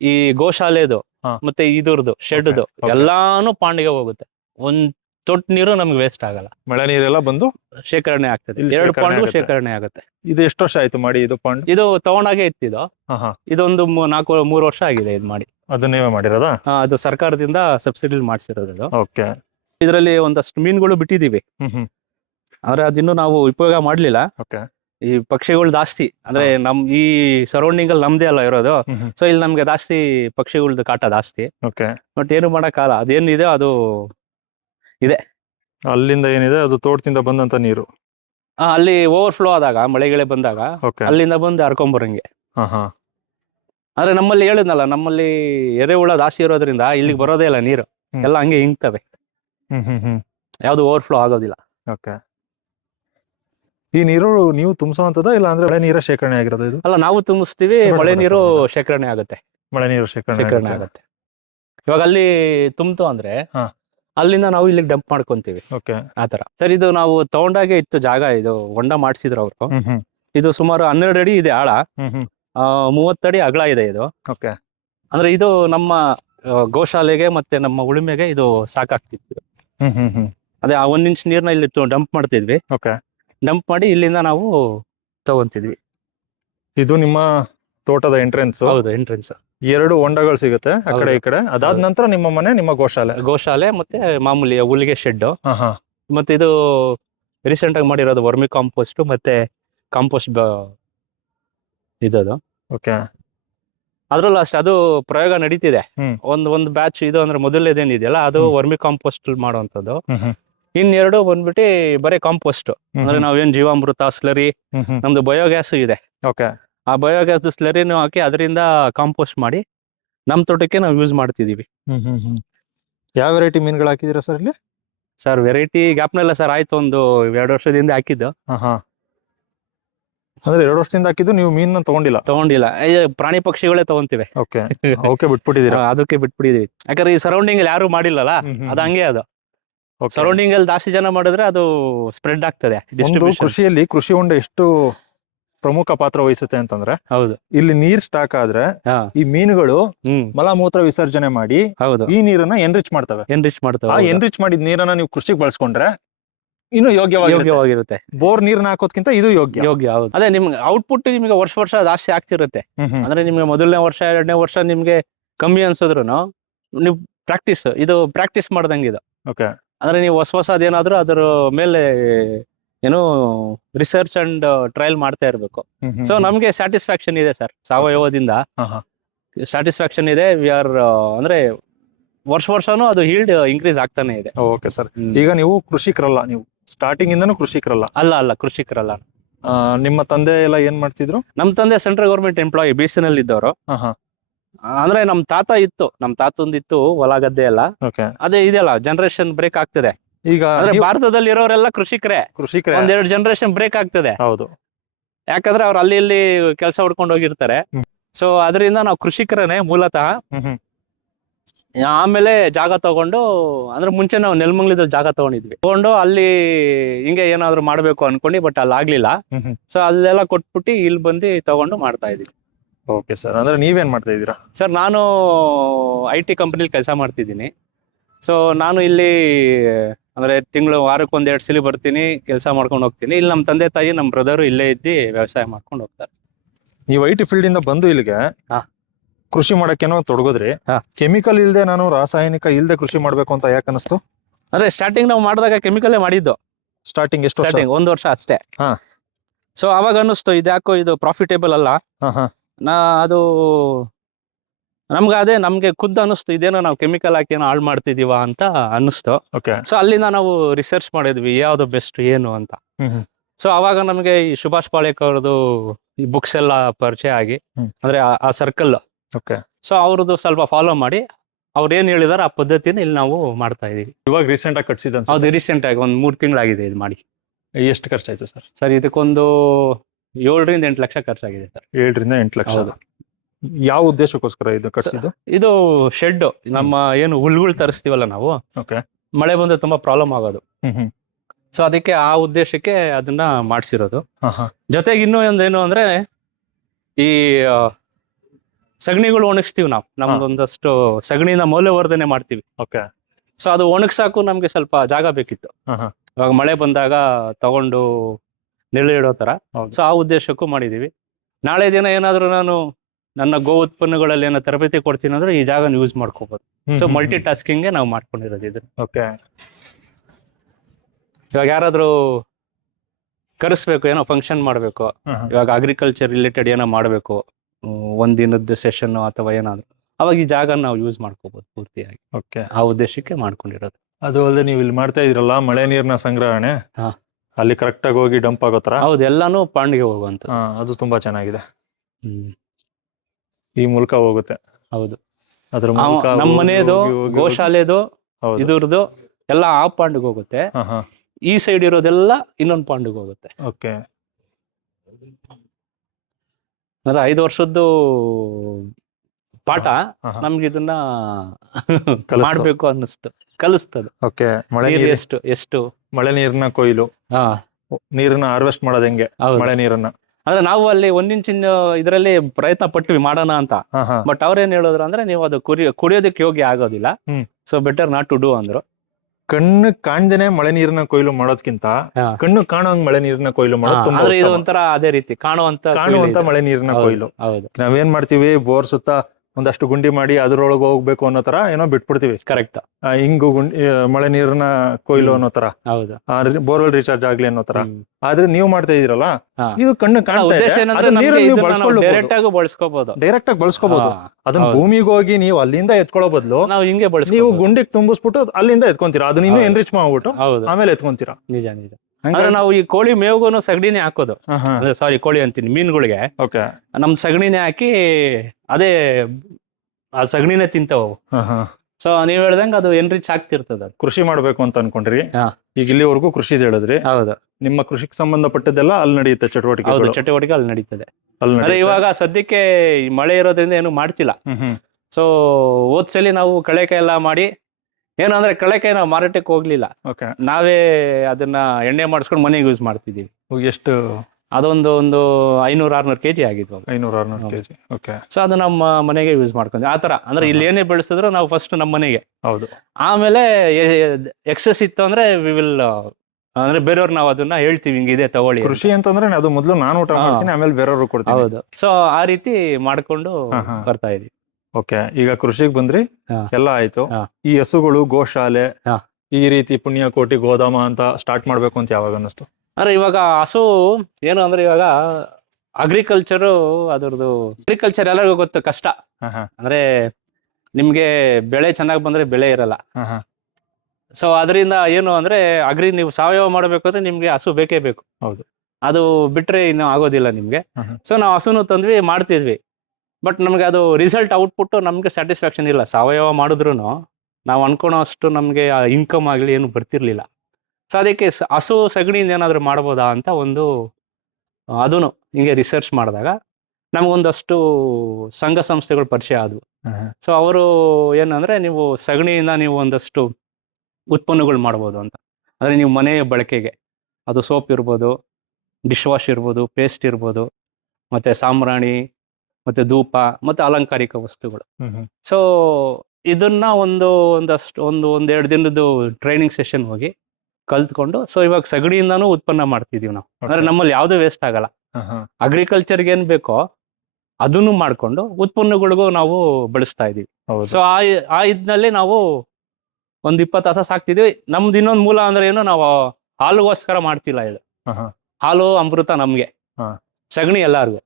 ಈ ಗೋಶಾಲೆದು. ಹಾ. ಮತ್ತೆ ಇದ್ರದ್ದು ಶೆಡ್ದು okay. ಎಲ್ಲಾನು ಪಾಂಡಿಗೆ ಹೋಗುತ್ತೆ. ಒಂದ್ ತೊಟ್ಟ ನೀರು ನಮ್ಗೆ ವೇಸ್ಟ್ ಆಗಲ್ಲ. ಮಳೆ ನೀರೆಲ್ಲ ಬಂದು ಶೇಖರಣೆ ಆಗ್ತದೆ. ಇಲ್ಲಿ ಎರಡು ಶೇಖರಣೆ ಪಾಂಡು ಆಗುತ್ತೆ. ಶೇಖರಣೆ ಆಗುತ್ತೆ. ಇದು ಎಷ್ಟು ವರ್ಷ ಆಯ್ತು ಮಾಡಿ ಇದು ಪಾಂಡ್? ಇದು ತಗೊಂಡಾಗೆ ಇತ್ತಿದು. ಹಾ ಹಾ. ಇದೊಂದು ಮೂ- ನಾಲ್ಕು ಮೂರು ವರ್ಷ ಆಗಿದೆ ಇದು ಮಾಡಿ. ಅದು ನೀವೇ ಮಾಡಿರೋದಾ? ಆ, ಅದು ಸರ್ಕಾರದಿಂದ ಸಬ್ಸಿಡಿ ಮಾಡಿಸಿರೋದು ಇದು. ಓಕೆ. ಇದರಲ್ಲಿ ಒಂದಷ್ಟು ಮೀನುಗಳು ಬಿಟ್ಟಿದೀವಿ. ಹ್ಮ್ ಹ್ಮ್. ಆದ್ರೆ ಅದಿನ್ನೂ ನಾವು ಉಪಯೋಗ ಮಾಡ್ಲಿಲ್ಲ. ಓಕೆ. ಈ ಪಕ್ಷಿಗಳು ಜಾಸ್ತಿ. ಅಂದ್ರೆ ನಮ್ ಈ ಸರೌಂಡಿಂಗ್ ಅಲ್ಲಿ ನಮ್ದೇ ಅಲ್ಲ ಇರೋದು. ಸೊ ಇಲ್ಲಿ ನಮ್ಗೆ ಜಾಸ್ತಿ ಪಕ್ಷಿಗಳದ್ದು ಕಾಟ ಜಾಸ್ತಿ. ಓಕೆ ಬಟ್ ಏನು ಮಾಡಕ್ಕಾಗಲ್ಲ. ಅದೇನಿದೆ ಅದು ಇದೆ. ಅಲ್ಲಿಂದ ಏನಿದೆ? ಅದು ತೋಟದಿಂದ ಬಂದಂತ ನೀರು. ಆ, ಅಲ್ಲಿ ಓವರ್ಫ್ಲೋ ಆದಾಗ ಮಳೆಗಳೇ ಬಂದಾಗ ಓಕೆ ಅಲ್ಲಿಂದ ಬಂದು ಹರ್ಕೊಂಬರಂಗೆ ಹಾ ಹಾ. ಆದ್ರೆ ನಮ್ಮಲ್ಲಿ ಹೇಳಿದ್ನಲ್ಲ ನಮ್ಮಲ್ಲಿ ಎರೆಹುಳ ಜಾಸ್ತಿ ಇರೋದ್ರಿಂದ ಇಲ್ಲಿಗೆ ಬರೋದೇ ಇಲ್ಲ ನೀರು. ಹ್ಮ್. ಎಲ್ಲ ಹಂಗೆ ಹಿಂಗ್ತವೆ ಹ್ಮ್ ಹ್ಮ್ ಹ್ಮ್. ಯಾವ್ದು ಓವರ್ಫ್ಲೋ ಆಗೋದಿಲ್ಲ. ಓಕೆ ಈ ನೀರು ನೀವು ತುಂಬಿಸುವಂತದ ಇಲ್ಲ ಅಂದ್ರೆ ಮಳೆ ನೀರ ಶೇಖರಣೆ ಆಗಿರೋದು ಇದು? ಅಲ್ಲ ನಾವು ತುಂಬಿಸ್ತೀವಿ ಮಳೆ ನೀರು ಶೇಖರಣೆ ಆಗುತ್ತೆ. ಮಳೆ ನೀರು ಶೇಖರಣೆ ಶೇಖರಣೆ ಆಗುತ್ತೆ. ಆಗುತ್ತೆ. ಇವಾಗ ಅಲ್ಲಿ ತುಂಬ್ತು ಅಂದ್ರೆ ಹಾ. ಅಲ್ಲಿಂದ ನಾವು ಇಲ್ಲಿಗೆ ಡಂಪ್ ಮಾಡ್ಕೊಂತೀವಿ. ಓಕೆ. ಆತರ ಸರ್ ಇದು ನಾವು ತಗೊಂಡಾಗೆ ಇತ್ತು ಜಾಗ ಇದು ಹೊಂಡ ಮಾಡಿಸಿದ್ರು ಅವರು. ಹ್ಮ್ ಹ್ಮ್. ಇದು ಸುಮಾರು ಹನ್ನೆರಡು ಅಡಿ ಇದೆ ಆಳ. ಹ್ಮ್ ಹ್ಮ್. ಆ, ಮೂವತ್ತಡಿ ಅಗಲ ಇದೆ ಇದು. ಓಕೆ. ಅಂದ್ರೆ ಇದು ನಮ್ಮ ಆ, ಗೋಶಾಲೆಗೆ ಮತ್ತೆ ನಮ್ಮ ಉಳುಮೆಗೆ ಇದು ಸಾಕಾಗ್ತಿತ್ತು. ಹ್ಮ್ ಹ್ಮ್ ಹ್ಮ್. ಅದೇ ಆ ಒಂದ್ ಇಂಚ್ ನೀರ್ನ ಇಲ್ಲಿ ಡಂಪ್ ಮಾಡ್ತಿದ್ವಿ. ಓಕೆ. ಡಂಪ್ ಮಾಡಿ ಇಲ್ಲಿಂದ ನಾವು ತಗೊಂತಿದ್ವಿ. ಇದು ನಿಮ್ಮ ತೋಟದ ಎಂಟ್ರೆನ್ಸ್ ಹೌದು ಎಂಟ್ರೆನ್ಸ್ ಎರಡು ಹೊಂಡಗಳು ಸಿಗುತ್ತೆ ಆ ಕಡೆ ಈ ಕಡೆ. ಅದಾದ ನಂತರ ನಿಮ್ಮ ಮನೆ ನಿಮ್ಮ ಗೋಶಾಲೆ. ಗೋಶಾಲೆ ಮತ್ತೆ ಮಾಮೂಲಿ ಹುಲ್ಲಿಗೆ ಶೆಡ್ ಹಾ ಹಾ. ಮತ್ತೆ ಇದು ರೀಸೆಂಟ್ ಆಗಿ ಮಾಡಿರೋದು ವರ್ಮಿ ಕಾಂಪೋಸ್ಟ್ ಮತ್ತೆ ಕಾಂಪೋಸ್ಟ್ ಇದದು. ಓಕೆ ಅದ್ರಲ್ಲೂ ಅಷ್ಟೇ ಅದು ಪ್ರಯೋಗ ನಡೀತಿದೆ. ಒಂದು ಒಂದ್ ಒಂದು ಬ್ಯಾಚ್ ಇದು ಅಂದ್ರೆ ಮೊದಲನೇದೇನಿದೆಯಲ್ಲ ಅದು ಹ್ಮ್. ವರ್ಮಿ ಕಾಂಪೋಸ್ಟ್ ಹ್ಮ್ ಹ್ಮ್. ಇನ್ನೆರಡು ಬಂದ್ಬಿಟ್ಟು ಬರೀ ಕಾಂಪೋಸ್ಟ್ ಅಂದ್ರೆ ನಾವೇನ್ ಜೀವಾಮೃತ ಸ್ಲರಿ ನಮ್ದು ಬಯೋಗ್ಯಾಸ್ ಇದೆ. ಓಕೆ ಆ ಬಯೋಗ್ಯಾಸ್ ಸ್ಲರಿನೂ ಹಾಕಿ ಅದರಿಂದ ಕಾಂಪೋಸ್ಟ್ ಮಾಡಿ ನಮ್ ತೋಟಕ್ಕೆ ನಾವು ಯೂಸ್ ಮಾಡ್ತಿದೀವಿ. ಯಾವ ವೆರೈಟಿ ಮೀನುಗಳು ಹಾಕಿದೀರಾ ಸರ್ ಇಲ್ಲಿ? ಸರ್ ವೆರೈಟಿ ಗ್ಯಾಪ್ನೆಲ್ಲ ಸರ್ ಆಯ್ತು ಒಂದು ಎರಡು ವರ್ಷದಿಂದ ಹಾಕಿದ್ದು. ಅಂದ್ರೆ ಎರಡು ವರ್ಷದಿಂದ ಹಾಕಿದ್ದು ನೀವು ಮೀನ್ ತಗೊಂಡಿಲ್ಲ? ತಗೊಂಡಿಲ್ಲ. ಪ್ರಾಣಿ ಪಕ್ಷಿಗಳೇ ತಗೊಂತೀವಿ. ಓಕೆ ಓಕೆ ಬಿಟ್ಬಿಟ್ಟಿದೀರಾ ಅದಕ್ಕೆ ಬಿಟ್ಬಿಟ್ಟಿದೀವಿ. ಯಾಕಂದ್ರೆ ಈ ಸರೌಂಡಿಂಗ್ ಯಾರು ಮಾಡಿಲ್ಲಲ್ಲ? ಅದ ಹಂಗೆ ಅದು. ಸರೌಂಡಿಂಗ್ ಅಲ್ಲಿ ಜಾಸ್ತಿ ಜನ ಮಾಡಿದ್ರೆ ಅದು ಸ್ಪ್ರೆಡ್ ಆಗ್ತದೆ ಒಂದು ಕೃಷಿಯಲ್ಲಿ ಕೃಷಿ ಹೊಂಡ ಎಷ್ಟು ಪ್ರಮುಖ ಪಾತ್ರ ವಹಿಸುತ್ತೆ ಅಂತಂದ್ರೆ ಹೌದು. ಇಲ್ಲಿ ನೀರ್ ಸ್ಟಾಕ್ ಆದ್ರೆ ಈ ಮೀನುಗಳು ಮಲಮೂತ್ರ ವಿಸರ್ಜನೆ ಮಾಡಿ ಹೌದು. ಈ ನೀರನ್ನ ಎನ್ರಿಚ್ ಮಾಡ್ತವೆ. ಎನ್ರಿಚ್ ಆ ಮಾಡ್ತವೆ ಎನ್ರಿಚ್ ಮಾಡಿದ ನೀರನ್ನ ನೀವು ಕೃಷಿಗೆ ಬಳಸ್ಕೊಂಡ್ರೆ ಇನ್ನು ಯೋಗ್ಯವಾಗಿ ಯೋಗ್ಯವಾಗಿರುತ್ತೆ. ಬೋರ್ ನೀರ್ನ ಹಾಕೋದ್ಕಿಂತ ಇದು ಯೋಗ್ಯ. ಯೋಗ್ಯ ಹೌದು. ಅದೇ ನಿಮ್ಗೆ ಔಟ್ಪುಟ್ ನಿಮ್ಗೆ ವರ್ಷ ವರ್ಷ ಜಾಸ್ತಿ ಆಗ್ತಿರುತ್ತೆ. ಅಂದ್ರೆ ನಿಮ್ಗೆ ಮೊದಲನೇ ವರ್ಷ ಎರಡನೇ ವರ್ಷ ನಿಮ್ಗೆ ಕಮ್ಮಿ ಅನ್ಸಿದ್ರು ನೀವು ಪ್ರಾಕ್ಟೀಸ್ ಇದು ಪ್ರಾಕ್ಟೀಸ್ ಮಾಡ್ದಂಗೆ ಇದು. ಓಕೆ ಅಂದ್ರೆ ನೀವು ಹೊಸ ಹೊಸದೇನಾದ್ರೂ ಅದ್ರ ಮೇಲೆ ಏನು ರಿಸರ್ಚ್ ಅಂಡ್ ಟ್ರಯಲ್ ಮಾಡ್ತಾ ಇರ್ಬೇಕು. ಸೊ. ನಮ್ಗೆ ಸ್ಯಾಟಿಸ್ಫ್ಯಾಕ್ಷನ್ ಇದೆ ಸರ್ ಸಾವಯವದಿಂದ. ಸ್ಯಾಟಿಸ್ಫ್ಯಾಕ್ಷನ್ ಇದೆ ವಿ ಆರ್ ಅಂದ್ರೆ ವರ್ಷ ವರ್ಷನೂ ಅದು ಹೀಲ್ಡ್ ಇನ್ಕ್ರೀಸ್ ಆಗ್ತಾನೆ ಇದೆ. ಓಕೆ ಸರ್ ಈಗ ನೀವು ಕೃಷಿಕರಲ್ಲ ನೀವು. ಸ್ಟಾರ್ಟಿಂಗ್ ಇಂದನೂ ಕೃಷಿಕರಲ್ಲ. ಅಲ್ಲ ಅಲ್ಲ ಕೃಷಿಕರಲ್ಲ. ನಿಮ್ಮ ತಂದೆ ಎಲ್ಲ ಏನ್ ಮಾಡ್ತಿದ್ರು? ನಮ್ ತಂದೆ ಸೆಂಟ್ರಲ್ ಗೌರ್ಮೆಂಟ್ ಎಂಪ್ಲಾಯಿ ಬಿ ನಲ್ಲಿ ಇದ್ದವರು ಅಂದ್ರೆ ನಮ್ ತಾತ ಇತ್ತು ನಮ್ ತಾತಂದಿತ್ತು ಹೊಲ ಗದ್ದೆ ಎಲ್ಲ. ಓಕೆ ಅದೇ ಇದೆಲ್ಲ ಜನರೇಷನ್ ಬ್ರೇಕ್ ಆಗ್ತದೆ. ಈಗ ಅಂದ್ರೆ ನೀವು ಭಾರತದಲ್ಲಿ ಇರೋರೆಲ್ಲ ಕೃಷಿಕರೇ. ಕೃಷಿಕರೇ ಒಂದೆರಡು ಜನರೇಷನ್ ಬ್ರೇಕ್ ಆಗ್ತದೆ. ಹೌದು. ಯಾಕಂದ್ರೆ ಅವ್ರು ಅಲ್ಲಿ ಇಲ್ಲಿ ಕೆಲಸ ಹುಡ್ಕೊಂಡು ಹೋಗಿರ್ತಾರೆ. ಹ್ಮ್. ಸೊ ಅದರಿಂದ ನಾವು ಕೃಷಿಕರನೇ ಮೂಲತಃ ಹ್ಮ್ ಹ್ಮ್. ಆಮೇಲೆ ಜಾಗ ತಗೊಂಡು ಅಂದ್ರೆ ಮುಂಚೆ ನಾವು ನೆಲಮಂಗ್ಲದಲ್ಲಿ ಜಾಗ ತಗೊಂಡಿದ್ವಿ. ತಗೊಂಡು ಅಲ್ಲಿ ಹಿಂಗೆ ಏನಾದ್ರು ಮಾಡ್ಬೇಕು ಅನ್ಕೊಂಡು ಬಟ್ ಅಲ್ಲಿ ಆಗ್ಲಿಲ್ಲ. ಹ್ಮ್ ಹ್ಮ್. ಸೊ ಅಲ್ಲೆಲ್ಲ ಕೊಟ್ಬಿಟ್ಟು ಇಲ್ಲಿ ಬಂದು ತಗೊಂಡು ಮಾಡ್ತಾ ಇದೀವಿ. ಓಕೆ ಸರ್ ಅಂದ್ರೆ ನೀವೇನ್ ಮಾಡ್ತಾ ಇದ್ದೀರಾ? ಸರ್ ನಾನು ಐ ಟಿ ಕಂಪ್ನಿಲಿ ಕೆಲಸ ಮಾಡ್ತಿದ್ದೀನಿ. ಸೊ ನಾನು ಇಲ್ಲಿ ಅಂದ್ರೆ ತಿಂಗಳು ವಾರಕ್ಕೆ ಒಂದು ಎರಡು ಸಲ ಬರ್ತೀನಿ ಕೆಲಸ ಮಾಡ್ಕೊಂಡು ಹೋಗ್ತೀನಿ. ಇಲ್ಲಿ ನಮ್ಮ ತಂದೆ ತಾಯಿ ನಮ್ಮ ಬ್ರದರು ಇಲ್ಲೇ ಇದ್ದು ವ್ಯವಸಾಯ ಮಾಡ್ಕೊಂಡು ಹೋಗ್ತಾರೆ. ನೀವು ಐ ಟಿ ಫೀಲ್ಡ್ ಇಂದ ಬಂದು ಇಲ್ಲಿಗೆ ಹಾ. ಕೃಷಿ ಮಾಡಕ್ಕೇನೋ ತೊಡಗೋದ್ರಿ. ಹಾ. ಕೆಮಿಕಲ್ ಇಲ್ದೆ ನಾನು ರಾಸಾಯನಿಕ ಇಲ್ದೆ ಕೃಷಿ ಮಾಡ್ಬೇಕು ಅಂತ ಯಾಕೆ ಅನಿಸ್ತು? ಅಂದ್ರೆ ಸ್ಟಾರ್ಟಿಂಗ್ ನಾವು ಮಾಡಿದಾಗ ಕೆಮಿಕಲೇ ಮಾಡಿದ್ದು. ಸ್ಟಾರ್ಟಿಂಗ್ ಎಷ್ಟು ವರ್ಷ? ಸ್ಟಾರ್ಟಿಂಗ್ ಒಂದು ವರ್ಷ ಅಷ್ಟೇ. ಹಾ. ಸೊ ಅವಾಗ ಅನ್ನಿಸ್ತು ಇದ್ಯಾಕೋ ಇದು ಪ್ರಾಫಿಟೇಬಲ್ ಅಲ್ಲ. ಹಾ ಹಾ. ನಾ ಅದು ನಮ್ಗೆ ಅದೇ ನಮಗೆ ಖುದ್ದು ಅನ್ನಿಸ್ತು ಇದೇನೋ ನಾವು ಕೆಮಿಕಲ್ ಹಾಕಿ ಏನೋ ಹಾಳು ಮಾಡ್ತಿದೀವ ಅಂತ ಅನ್ನಿಸ್ತು ಓಕೆ. ಸೊ ಅಲ್ಲಿಂದ ನಾವು ರಿಸರ್ಚ್ ಮಾಡಿದ್ವಿ ಯಾವ್ದು ಬೆಸ್ಟ್ ಏನು ಅಂತ. ಸೊ ಅವಾಗ ನಮಗೆ ಈ ಸುಭಾಷ್ ಪಾಳೇಕ್ ಅವ್ರದ್ದು ಈ ಬುಕ್ಸ್ ಎಲ್ಲ ಪರಿಚಯ ಆಗಿ. ಅಂದ್ರೆ ಆ- ಆ ಸರ್ಕಲ್ ಓಕೆ. ಸೊ ಅವ್ರದ್ದು ಸ್ವಲ್ಪ ಫಾಲೋ ಮಾಡಿ ಅವ್ರು ಏನು ಹೇಳಿದಾರೆ ಆ ಪದ್ಧತಿನ ಇಲ್ಲಿ ನಾವು ಮಾಡ್ತಾ ಇದೀವಿ. ಇವಾಗ ರೀಸೆಂಟ್ ಆಗಿ ಕಟ್ಸಿದ ಹೌದು ರೀಸೆಂಟ್ ಆಗಿ ಒಂದ್ ಮೂರ್ ತಿಂಗಳಾಗಿದೆ ಇದು ಮಾಡಿ. ಎಷ್ಟು ಖರ್ಚಾಯ್ತು ಸರ್? ಸರ್ ಇದಕ್ಕೊಂದು ಏಳರಿಂದ ಎಂಟು ಲಕ್ಷ ಖರ್ಚಾಗಿದೆ ಸರ್. ಏಳರಿಂದ ಎಂಟು ಲಕ್ಷ. ಹೌದು. ಯಾವ ಉದ್ದೇಶಕ್ಕೋಸ್ಕರ ಇದು ಕಟ್ಸಿದ್ದು? ಇದು ಶೆಡ್ ನಮ್ಮ ಏನು ಹುಲ್ಗಳು ತರಿಸ್ತೀವಲ್ಲ ನಾವು? ಓಕೆ. ಮಳೆ ಬಂದ್ರೆ ತುಂಬಾ ಪ್ರಾಬ್ಲಮ್ ಆಗೋದು. ಹ್ಮ್ ಹ್ಮ್. ಸೊ ಅದಕ್ಕೆ ಆ ಉದ್ದೇಶಕ್ಕೆ ಅದನ್ನ ಮಾಡಿಸಿರೋದು. ಹಾ ಹಾ. ಜೊತೆಗೆ ಇನ್ನೂ ಒಂದೇನು ಅಂದ್ರೆ ಈ ಆ, ಸಗಣಿಗಳು ಒಣಗಿಸ್ತೀವಿ ನಾವು. ನಮ್ದೊಂದಷ್ಟು ಸಗಣಿನ ಮೌಲ್ಯವರ್ಧನೆ ಮಾಡ್ತೀವಿ. ಓಕೆ. ಸೊ ಅದು ಒಣಗ್ಸಾಕು ನಮ್ಗೆ ಸ್ವಲ್ಪ ಜಾಗ ಬೇಕಿತ್ತು. ಹಾ ಹಾ. ಇವಾಗ ಮಳೆ ಬಂದಾಗ ತಗೊಂಡು ನೆರಳು ಇಡೋ ತರ. ಸೊ ಆ ಉದ್ದೇಶಕ್ಕೂ ಮಾಡಿದೀವಿ. ನಾಳೆ ದಿನ ಏನಾದರೂ ನಾನು ನನ್ನ ಗೋ ಉತ್ಪನ್ನಗಳಲ್ಲಿ ಏನೋ ತರಬೇತಿ ಕೊಡ್ತೀನಿ ಅಂದ್ರೆ ಈ ಜಾಗನ ಯೂಸ್ ಮಾಡ್ಕೋಬಹುದು ಸೊ ಮಲ್ಟಿ ಟಾಸ್ಕಿಂಗ್ ನಾವು ಮಾಡ್ಕೊಂಡಿರೋದು ಇದು. ಓಕೆ ಇವಾಗ ಯಾರಾದ್ರೂ ಕರೆಸ್ಬೇಕು ಏನೋ ಫಂಕ್ಷನ್ ಮಾಡಬೇಕು ಇವಾಗ ಅಗ್ರಿಕಲ್ಚರ್ ರಿಲೇಟೆಡ್ ಏನೋ ಮಾಡಬೇಕು ಒಂದಿನದ ದಿನದ ಸೆಷನ್ ಅಥವಾ ಏನಾದ್ರು ಅವಾಗ ಈ ಜಾಗ ನಾವು ಯೂಸ್ ಮಾಡ್ಕೋಬಹುದು ಪೂರ್ತಿಯಾಗಿ. ಓಕೆ ಆ ಉದ್ದೇಶಕ್ಕೆ ಮಾಡ್ಕೊಂಡಿರೋದು. ಅದು ಅಲ್ಲದೆ ನೀವು ಇಲ್ಲಿ ಮಾಡ್ತಾ ಇದ್ರಲ್ಲ ಮಳೆ ನೀರಿನ ಸಂಗ್ರಹಣೆ? ಹಾ. ಅಲ್ಲಿ ಕರೆಕ್ಟ್ ಆಗಿ ಹೋಗಿ ಡಂಪ್ ಆಗೋ ತರ ಹೌದು ಎಲ್ಲಾನು ಪಾಂಡ್ಗೆ ಹೋಗುವಂತ ಅದು ತುಂಬಾ ಚೆನ್ನಾಗಿದೆ. ಈ ಮೂಲಕ ಹೋಗುತ್ತೆ. ಹೌದು. ಅದ್ರ ನಮ್ಮ ಹೋಗಿ. ಗೋಶಾಲೆದು ಇದರದು ಎಲ್ಲ ಆ ಪಾಂಡ್ಗೆ ಹೋಗುತ್ತೆ. ಈ ಸೈಡ್ ಇರೋದೆಲ್ಲ ಇನ್ನೊಂದು ಪಾಂಡ್ಗೆ ಹೋಗುತ್ತೆ. ಓಕೆ. ಅಂದ್ರೆ ಐದು ವರ್ಷದ್ದು ಪಾಠ. ನಮ್ಗೆ ಇದನ್ನ ಮಾಡ್ಬೇಕು ಅನ್ನಿಸ್ತು. ಕಲಿಸ್ತದೆ. ಓಕೆ ಎಷ್ಟು ಎಷ್ಟು? ಮಳೆ ನೀರಿನ ಕೊಯ್ಲು. ಹಾ. ನೀರನ್ನ ಹಾರ್ವೆಸ್ಟ್ ಮಾಡೋದ್ ಹೆಂಗೆ? ಹೌದು. ಮಳೆ ನೀರನ್ನ. ಅಂದ್ರೆ ನಾವು ಅಲ್ಲಿ ಒಂದ್ ಇಂಚಿನ ಇದರಲ್ಲಿ ಪ್ರಯತ್ನ ಪಟ್ವಿ ಮಾಡೋಣ ಅಂತ. ಹಾ ಹಾ. ಬಟ್ ಅವ್ರೇನ್ ಹೇಳಿದ್ರು ಅಂದ್ರೆ ನೀವು ಅದು ಕುರಿ ಕುಡಿಯೋದಕ್ಕೆ ಯೋಗ್ಯ ಆಗೋದಿಲ್ಲ. ಹ್ಮ್. So better not to do ಅಂದ್ರು. ಕಣ್ಣು ಕಾಣ್ದೇನೆ ಮಳೆ ನೀರನ್ನ ಕೊಯ್ಲು ಮಾಡೋದ್ಕಿಂತ ಹಾ. ಕಣ್ಣು ಕಾಣೋಂಗ್ ಮಳೆ ನೀರನ್ನ ಕೊಯ್ಲು ಹಾ, ಮಾಡೋದು ತುಂಬಾ ಅಂದ್ರೆ ಇದು ಉತ್ತಮ. ಒಂಥರ ಅದೇ ರೀತಿ ಕಾಣುವಂತ ಕಾಣುವಂತ ಮಳೆ ನೀರಿನ ಕೊಯ್ಲು. ಹೌದು. ನಾವೇನ್ ಮಾಡ್ತೀವಿ? ಬೋರ್ ಸುತ್ತ ಒಂದಷ್ಟು ಗುಂಡಿ ಮಾಡಿ ಅದರೊಳಗೆ ಹೋಗ್ಬೇಕು ಅನ್ನೋ ತರ ಏನೋ ಬಿಟ್ಬಿಡ್ತೀವಿ. ಕರೆಕ್ಟ್ ಹಿಂಗು ಗುಂಡಿ ಮಳೆ ನೀರನ್ನ ಕೊಯ್ಲು. ಅನ್ನೋ ತರ. ಹೌದು. ಬೋರ್ವೆಲ್ ರೀಚಾರ್ಜ್ ಆಗ್ಲಿ ಅನ್ನೋ ತರ. ಆದ್ರೆ ನೀವು ಮಾಡ್ತಾ ಇದೀರಲ್ಲ ಇದು ಕಣ್ಣು ನೀವು ಡೈರೆಕ್ಟ್ ಆಗಿ ಬಳಸ್ಕೋಬಹುದು ಡೈರೆಕ್ಟ್ ಆಗಿ ಬಳಸ್ಕೋಬಹುದು ಅದನ್ನ. ಭೂಮಿಗೆ ಹೋಗಿ ನೀವು ಅಲ್ಲಿಂದ ಎತ್ಕೊಳ್ಳೋ ಬದಲು ನಾವು ಹಿಂಗೆ ನೀವು ಬಳಸ್ಕೋಬಹುದು ಗುಂಡಿಗೆ ತುಂಬಿಸ್ಬಿಟ್ಟು ಅಲ್ಲಿಂದ ಎತ್ಕೊಂತೀರಾ. ಅದನ್ನ ಇನ್ನೂ. ಎನ್ರಿಚ್ ಮಾಡ್ಬಿಟ್ಟು ಆಮೇಲೆ ಎತ್ಕೊಂತೀರಾ. ನಿಜ ನಿಜ. ಅಂದ್ರೆ ನಾವು ಈ ಕೋಳಿ ಮೇವುಗೂ ಸಗಣಿನೇ ಹಾಕೋದು. ಅಂದ್ರೆ ಸಾರಿ ಕೋಳಿ ಅಂತೀನಿ ಮೀನುಗಳಿಗೆ. ಓಕೆ. ನಮ್ ಸಗಣಿನೇ ಹಾಕಿ ಅದೇ ಆ ಸಗಣಿನೇ ತಿಂತಾವ. ಸೊ ನೀವ್ ಹೇಳ್ದಂಗ ಅದು ಎನ್ರಿಚ್ ಆಗ್ತಿರ್ತದ ಕೃಷಿ ಮಾಡ್ಬೇಕು ಅಂತ ಅನ್ಕೊಂಡ್ರಿ. ಈಗ ಇಲ್ಲಿವರೆಗೂ ಕೃಷಿ ಹೇಳಿದ್ರಿ. ಹೌದು. ನಿಮ್ಮ ಕೃಷಿಗೆ ಸಂಬಂಧಪಟ್ಟದೆಲ್ಲ ಅಲ್ಲಿ ನಡೆಯುತ್ತೆ ಹೌದು ಚಟುವಟಿಕೆ ಚಟುವಟಿಕೆ ಅಲ್ಲಿ ನಡೀತದೆ. ಅಂದ್ರೆ ಇವಾಗ ಸದ್ಯಕ್ಕೆ ಮಳೆ ಇರೋದ್ರಿಂದ ಏನು ಮಾಡ್ತಿಲ್ಲ. ಸೊ ಓದ್ಸಲಿ ನಾವು ಕಳೆಕ ಎಲ್ಲ ಮಾಡಿ ಏನು ಅಂದ್ರೆ ಕಳೆಕಾಯಿ ನಾವು ಮಾರಾಟಕ್ಕೆ ಹೋಗ್ಲಿಲ್ಲ. ಓಕೆ ನಾವೇ ಅದನ್ನ ಎಣ್ಣೆ ಮಾಡಿಸ್ಕೊಂಡು ಮನೆಗೆ ಯೂಸ್ ಮಾಡ್ತಿದೀವಿ ಎಷ್ಟು? ಅದೊಂದು ಒಂದು ಐನೂರು ಆರ್ನೂರು ಕೆಜಿ ಆಗಿದ್ವು ಐನೂರ ಆರ್ನೂರು ಕೆ ಕೆಜಿ ಓಕೆ ಸೊ ಅದು ನಮ್ಮ ಮನೆಗೆ ಯೂಸ್ ಮಾಡ್ಕೊಂಡ್ವಿ. ಆ ತರ ಅಂದ್ರೆ ಇಲ್ಲಿ ಏನೇ ಬೆಳೆಸಿದ್ರು ನಾವು ಫಸ್ಟ್ ನಮ್ಮ ಮನೆಗೆ. ಹೌದು. ಆಮೇಲೆ ಎಕ್ಸಸ್ ಇತ್ತು ಅಂದ್ರೆ ವಿ ವಿಲ್ ಅಂದ್ರೆ ಬೇರೆಯವ್ರು ನಾವು ಅದನ್ನ ಹೇಳ್ತೀವಿ ಹಿಂಗಿದೆ ತಗೊಳ್ಳಿ ಕೃಷಿ ಅಂತಂದ್ರೆ ಅದು ಮೊದಲು ನಾನು ಊಟ ಮಾಡ್ತೀನಿ ಆಮೇಲೆ ಬೇರೆಯವ್ರು ಕೊಡ್ತೀನಿ. ಹೌದು. ಸೊ ಆ ರೀತಿ ಮಾಡ್ಕೊಂಡು. ಬರ್ತಾ ಇದೀವಿ ಓಕೆ ಈಗ ಕೃಷಿಗೆ ಬಂದ್ರಿ ಎಲ್ಲ ಆಯ್ತು ಈ ಹಸುಗಳು ಗೋಶಾಲೆ. ಈ ರೀತಿ ಪುಣ್ಯಕೋಟಿ ಗೋದಾಮ ಅಂತ ಸ್ಟಾರ್ಟ್ ಮಾಡ್ಬೇಕು ಅಂತ ಯಾವಾಗ ಅನ್ನಿಸ್ತು ಅಂದ್ರೆ ಇವಾಗ ಹಸು ಏನು ಅಂದ್ರೆ ಇವಾಗ ಅಗ್ರಿಕಲ್ಚರ್ ಅದ್ರದ್ದು ಅಗ್ರಿಕಲ್ಚರ್ ಎಲ್ಲರಿಗೂ ಗೊತ್ತು ಕಷ್ಟ. ಅಂದ್ರೆ ನಿಮ್ಗೆ ಬೆಳೆ ಚೆನ್ನಾಗಿ ಬಂದ್ರೆ ಬೆಳೆ ಇರಲ್ಲ. ಸೊ ಅದರಿಂದ ಏನು ಅಂದ್ರೆ ಅಗ್ರಿ ನೀವು ಸಾವಯವ ಮಾಡಬೇಕಾದ್ರೆ ನಿಮ್ಗೆ ಹಸು ಬೇಕೇ ಬೇಕು ಹೌದು. ಅದು ಬಿಟ್ರೆ ಇನ್ನು ಆಗೋದಿಲ್ಲ ನಿಮ್ಗೆ. ಸೊ ನಾವು ಹಸುನು ತಂದ್ವಿ ಮಾಡ್ತಿದ್ವಿ ಬಟ್ ನಮಗೆ ಅದು ರಿಸಲ್ಟ್ ಔಟ್ಪುಟ್ಟು ನಮಗೆ ಸ್ಯಾಟಿಸ್ಫ್ಯಾಕ್ಷನ್ ಇಲ್ಲ. ಸಾವಯವ ಮಾಡಿದ್ರು ನಾವು ಅನ್ಕೊಳೋ ಅಷ್ಟು ನಮಗೆ ಇನ್ಕಮ್ ಆಗಲಿ ಏನು ಬರ್ತಿರ್ಲಿಲ್ಲ. ಸೊ ಅದಕ್ಕೆ ಸ- ಹಸು ಸಗಣಿಯಿಂದ ಏನಾದರೂ ಮಾಡ್ಬೋದಾ ಅಂತ ಒಂದು ಅದೂ ಹಿಂಗೆ ರಿಸರ್ಚ್ ಮಾಡಿದಾಗ ನಮಗೊಂದಷ್ಟು ಸಂಘ ಸಂಸ್ಥೆಗಳು ಪರಿಚಯ ಆದವು. ಸೊ ಅವರು ಏನಂದರೆ ನೀವು ಸಗಣಿಯಿಂದ ನೀವು ಒಂದಷ್ಟು ಉತ್ಪನ್ನಗಳು ಮಾಡ್ಬೋದು ಅಂತ. ಅಂದರೆ ನೀವು ಮನೆಯ ಬಳಕೆಗೆ ಅದು ಸೋಪ್ ಇರ್ಬೋದು ಡಿಶ್ ವಾಶ್ ಇರ್ಬೋದು ಪೇಸ್ಟ್ ಇರ್ಬೋದು ಮತ್ತು ಸಾಂಬ್ರಾಣಿ ಮತ್ತೆ ಧೂಪ ಮತ್ತೆ ಅಲಂಕಾರಿಕ ವಸ್ತುಗಳು. ಸೊ ಇದನ್ನ ಒಂದು ಒಂದಷ್ಟು ಒಂದು ಒಂದೆರಡು ದಿನದ್ದು ಟ್ರೈನಿಂಗ್ ಸೆಷನ್ ಹೋಗಿ ಕಲ್ತ್ಕೊಂಡು ಸೊ ಇವಾಗ ಸಗಣಿಯಿಂದಾನು ಉತ್ಪನ್ನ ಮಾಡ್ತಿದೀವಿ ನಾವು. ಅಂದ್ರೆ ನಮ್ಮಲ್ಲಿ ಯಾವ್ದು ವೇಸ್ಟ್ ಆಗಲ್ಲ. ಅಗ್ರಿಕಲ್ಚರ್ಗೆ ಏನ್ ಬೇಕೋ ಅದನ್ನು ಮಾಡ್ಕೊಂಡು ಉತ್ಪನ್ನಗಳಿಗೂ ನಾವು ಬಳಸ್ತಾ ಇದೀವಿ. ಸೊ ಆ ಆ ಇದ್ನಲ್ಲಿ ನಾವು ಒಂದ್ ಇಪ್ಪತ್ತು ತಾಸ ಸಾಕ್ತಿದ್ವಿ. ನಮ್ದು ಇನ್ನೊಂದು ಮೂಲ ಅಂದ್ರೆ ಏನು ನಾವು ಹಾಲುಗೋಸ್ಕರ ಮಾಡ್ತಿಲ್ಲ ಇದು. ಹಾಲು ಅಮೃತ ನಮ್ಗೆ. ಸಗಣಿ ಎಲ್ಲಾರ್ಗು.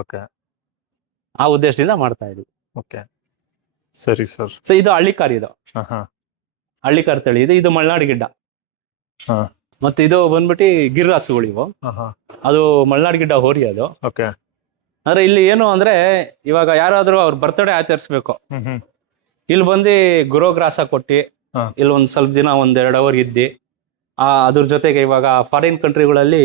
ಓಕೆ ಆ ಉದ್ದೇಶದಿಂದ ಮಾಡ್ತಾ ಇದ್ವಿ. ಓಕೆ. ಸರಿ ಸರ್. ಸೊ ಇದು ಹಳ್ಳಿಕಾರ್ ಇದು. ಹಳ್ಳಿಕಾರ್ ತಳಿ ಇದು. ಇದು ಮಲ್ನಾಡ್ ಗಿಡ್ಡ. ಹಾ. ಮತ್ತೆ ಇದು ಬಂದ್ಬಿಟ್ಟು ಗಿರ್ ಹಸುಗಳು ಇವು ಅದು ಮಲ್ನಾಡ್ ಗಿಡ್ಡ ಹೋರಿ ಅದು. ಓಕೆ. ಅಂದ್ರೆ ಇಲ್ಲಿ ಏನು ಅಂದ್ರೆ ಇವಾಗ ಯಾರಾದ್ರೂ ಅವ್ರ ಬರ್ತ್ಡೇ ಆಚರಿಸ್ಬೇಕು. ಇಲ್ಲಿ ಬಂದು ಗುರೋಗ್ರಾಸ ಕೊಟ್ಟು. ಇಲ್ಲಿ ಒಂದ್ ಸ್ವಲ್ಪ ದಿನ ಒಂದ್ ಎರಡು ಅವರ್ ಇದ್ದಿ ಆ ಅದ್ರ ಜೊತೆಗೆ ಇವಾಗ ಫಾರಿನ್ ಕಂಟ್ರಿಗಳಲ್ಲಿ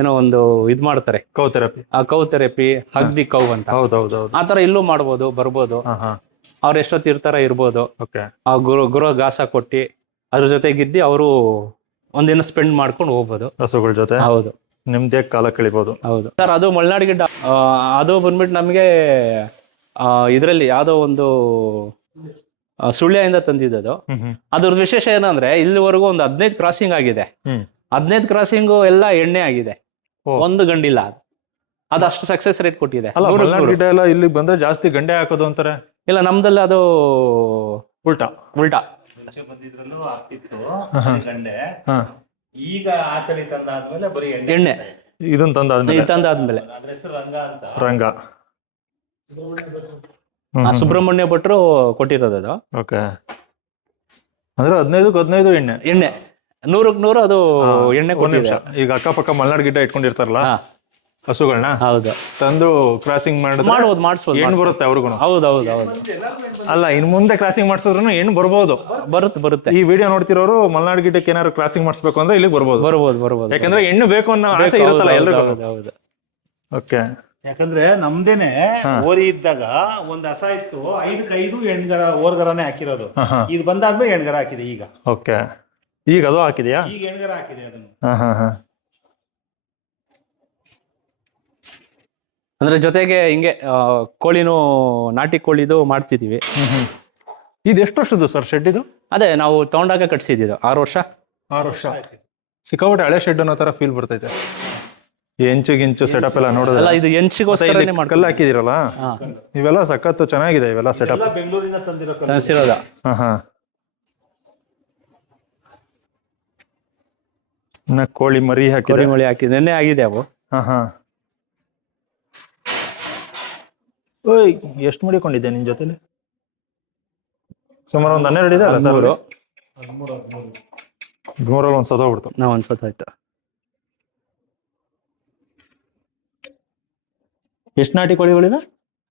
ಏನೋ ಒಂದು ಇದ್ ಮಾಡ್ತಾರೆ. Cow therapy. ಆ ಕೌ ಥೆರಪಿ ಹಗ್ದಿ ಕೌ ಅಂತ. ಹೌದೌದು ಆ ತರ ಇಲ್ಲೂ ಮಾಡ್ಬೋದು ಬರ್ಬೋದು. ಅವ್ರ ಎಷ್ಟೊತ್ತು ಇರ್ತಾರ ಇರ್ಬೋದು. ಆ ಗುರು ಗುರು ಗಾಸ ಕೊಟ್ಟು ಅದ್ರ ಜೊತೆಗಿದ್ದಿ ಅವರು ಒಂದಿನ ಸ್ಪೆಂಡ್ ಮಾಡ್ಕೊಂಡು ಹೋಗ್ಬೋದು. ಹಸುಗಳ ಜೊತೆ? ಹೌದು. ನಿಮ್ದೇ ಕಾಲ ಕಳಿಬಹುದು ಹೌದು. ಸರ್ ಅದು ಮಲ್ನಾಡ್ ಗಿಡ್ಡ ಅದು ಬಂದ್ಬಿಟ್ಟು ನಮಗೆ ಇದರಲ್ಲಿ ಯಾವುದೋ ಒಂದು ಸುಳ್ಯ ಸುಳ್ಯದಿಂದ ತಂದಿದ್ದದು. ಅದ್ರ ವಿಶೇಷ ಏನಂದ್ರೆ ಇಲ್ಲಿವರೆಗೂ ಒಂದು ಹದಿನೈದು ಕ್ರಾಸಿಂಗ್ ಆಗಿದೆ. ಹದಿನೈದು ಕ್ರಾಸಿಂಗು ಎಲ್ಲ ಎಣ್ಣೆ ಆಗಿದೆ. ಒಂದು ಗಂಡಿಲ್ಲ. ಅದು ಅದು ಅಷ್ಟು ಸಕ್ಸಸ್ ರೇಟ್ ಕೊಟ್ಟಿದೆ. ಅಲ್ಲ ನೂರಕ್ಕೆ ಮಲ್ನಾಡ್ ನೂರು. ಗಿಡ್ಡ ಎಲ್ಲ ಇಲ್ಲಿ ಬಂದ್ರೆ ಜಾಸ್ತಿ ಗಂಡೆ ಹಾಕೋದು ಅಂತಾರೆ? ಇಲ್ಲ ನಮ್ದಲ್ಲಿ ಅದು ಉಲ್ಟಾ ಉಲ್ಟಾ. ಮುಂಚೆ ಬಂದಿದ್ರಲ್ಲೂ ಆಗ್ತಿತ್ತು. ಗಂಡೆ. ಹಾ. ಈಗ ಆ ತಳಿ ತಂದಾದ್ಮೇಲೆ ಬರೀ ಎಣ್ಣೆ ಎಣ್ಣೆ. ಬರ್ತಾ ಇದೆ. ಇದನ್ನ ತಂದಾದ್ಮೇಲೆ. ತಂದಾದ್ಮೇಲೆ. ಅದ್ರ ಹೆಸರು ರಂಗ ಅಂತ. ರಂಗ. ಆ ಸುಬ್ರಹ್ಮಣ್ಯ ಭಟ್ರು ಕೊಟ್ಟಿರೋದು ಅದು. ಓಕೆ. ಅಂದ್ರೆ ಹದಿನೈದಕ್ಕೆ ಹದಿನೈದು ಎಣ್ಣೆ. ಎಣ್ಣೆ. ನೂರಕ್ಕೆ ನೂರು ಅದು ಎಣ್ಣೆ ಒಂದ್ ನಿಮಿಷ. ಕೊಟ್ಟಿದೆ ಈಗ ಅಕ್ಕಪಕ್ಕ ಮಲ್ನಾಡ್ ಗಿಡ್ಡ ಇಟ್ಕೊಂಡಿರ್ತಾರಲ್ಲ ಹಾ. ಹಸುಗಳನ್ನ ಹೌದು. ತಂದು ಕ್ರಾಸಿಂಗ್ ಮಾಡಿದ್ರೆ ಮಾಡ್ಬೋದು ಮಾಡಿಸ್ಬೋದು ಹೆಣ್ಣು ಬರುತ್ತೆ ಅವ್ರಿಗೂ ಹೌದು ಹೌದು ಹೌದು. ಅಲ್ಲ ಇನ್ ಮುಂದೆ ಕ್ರಾಸಿಂಗ್ ಮಾಡಿಸಿದ್ರು ಹೆಣ್ಣು ಬರ್ಬೋದು. ಬರುತ್ತೆ ಬರುತ್ತೆ. ಈ ವಿಡಿಯೋ ನೋಡ್ತಿರೋರು ಮಲ್ನಾಡ್ ಗಿಡ್ಡಕ್ಕೆ ಏನಾದ್ರು ಕ್ರಾಸಿಂಗ್ ಮಾಡಿಸ್ಬೇಕು ಅಂದ್ರೆ ಇಲ್ಲಿಗೆ ಬರ್ಬೋದು. ಬರ್ಬೋದು ಬರ್ಬೋದು ಯಾಕಂದ್ರೆ ಹೆಣ್ಣು ಬೇಕು ಅನ್ನೋ ಆಸೆ ಇರುತ್ತಲ್ಲ ಹೌದು, ಎಲ್ರಿಗೂ. ಹೌದು, ಹೌದು. ಓಕೆ. ಯಾಕಂದ್ರೆ ನಮ್ದೇನೆ ಓರಿ ಇದ್ದಾಗ ಒಂದ್ ಹಸ ಇತ್ತು ಐದಕ್ಕೆ ಐದು ಎಣ್ಗರ ಓರ್ಗರನೇ ಹಾಕಿರೋದು. ಹಾ ಹಾ. ಇದು ಬಂದಾದ್ಮೇಲೆ ಎಣ್ಗರ ಹಾಕಿದೆ ಈಗ. ಓಕೆ. ಈಗ ಅದು ಹಾಕಿದೆಯಾ? ಈಗ ಹೆಣ್ಗರ ಹಾಕಿದೆ ಅದನ್ನು. ಹಾ ಹಾ ಹಾ. ಅಂದ್ರೆ ಜೊತೆಗೆ ಹಿಂಗೆ ಆ, ಕೋಳಿನೂ ನಾಟಿ ಕೋಳಿದು ಮಾಡ್ತಿದೀವಿ ಇದು ಎಷ್ಟು ವರ್ಷದ್ದು ಸರ್ ಶೆಡ್ ಇದು? ಅದೇ ನಾವು ತಗೊಂಡಾಗ ಕಟ್ಸಿದ್ದು ಆರು ವರ್ಷ. ಆರು ವರ್ಷ. ಸಿಕ್ಕಾಪಟ್ಟೆ ಹಳೆ ಶೆಡ್ ಅನ್ನೋ ತರ ಫೀಲ್ ಬರ್ತೈತೆ. ಈ ಹೆಂಚು ಗಿಂಚು ಸೆಟಪ್ ಎಲ್ಲ ನೋಡೋದಲ್ಲ ಅಲ್ಲ ಇದು ಎಂಚಿಗೋಸ್ಕರನೇ ಮಾಡ್ಕೊಂಡು ಕಲ್ಲು ಹಾಕಿದಿರಲ್ಲ ಇವೆಲ್ಲ ಸಖತ್ತು ಚೆನ್ನಾಗಿದೆ ಇವೆಲ್ಲ ಸೆಟಪ್ ಎಲ್ಲ ಬೆಂಗಳೂರಿಂದ ತಂದಿರೋ ಕಲ್ಲು. ತರಿಸಿರೋದ ಹಾ ಹಾ. ಇನ್ನ ಕೋಳಿ ಮರಿ ಹಾಕಿ ಮಳಿ ಹಾಕಿ ನೆನ್ನೆ ಆಗಿದೆ ಅವು. ಹಾ ಹಾ. ಓಯ್ ಎಷ್ಟು ಮಡಿಕೊಂಡಿದ್ದೆ ನಿನ್ ಜೊತೆಲಿ? ಸುಮಾರು ಒಂದ್ ಹನ್ನೆರಡು ಇದೆ ಅಲ್ಲ ಸರ್. ಮೂರಲ್ಲಿ ಒಂದು ನಾವು ಅನ್ಸತ್ ಆಯ್ತು ಎಷ್ಟು ನಾಟಿ ಕೋಳಿಗಳಿವೆ?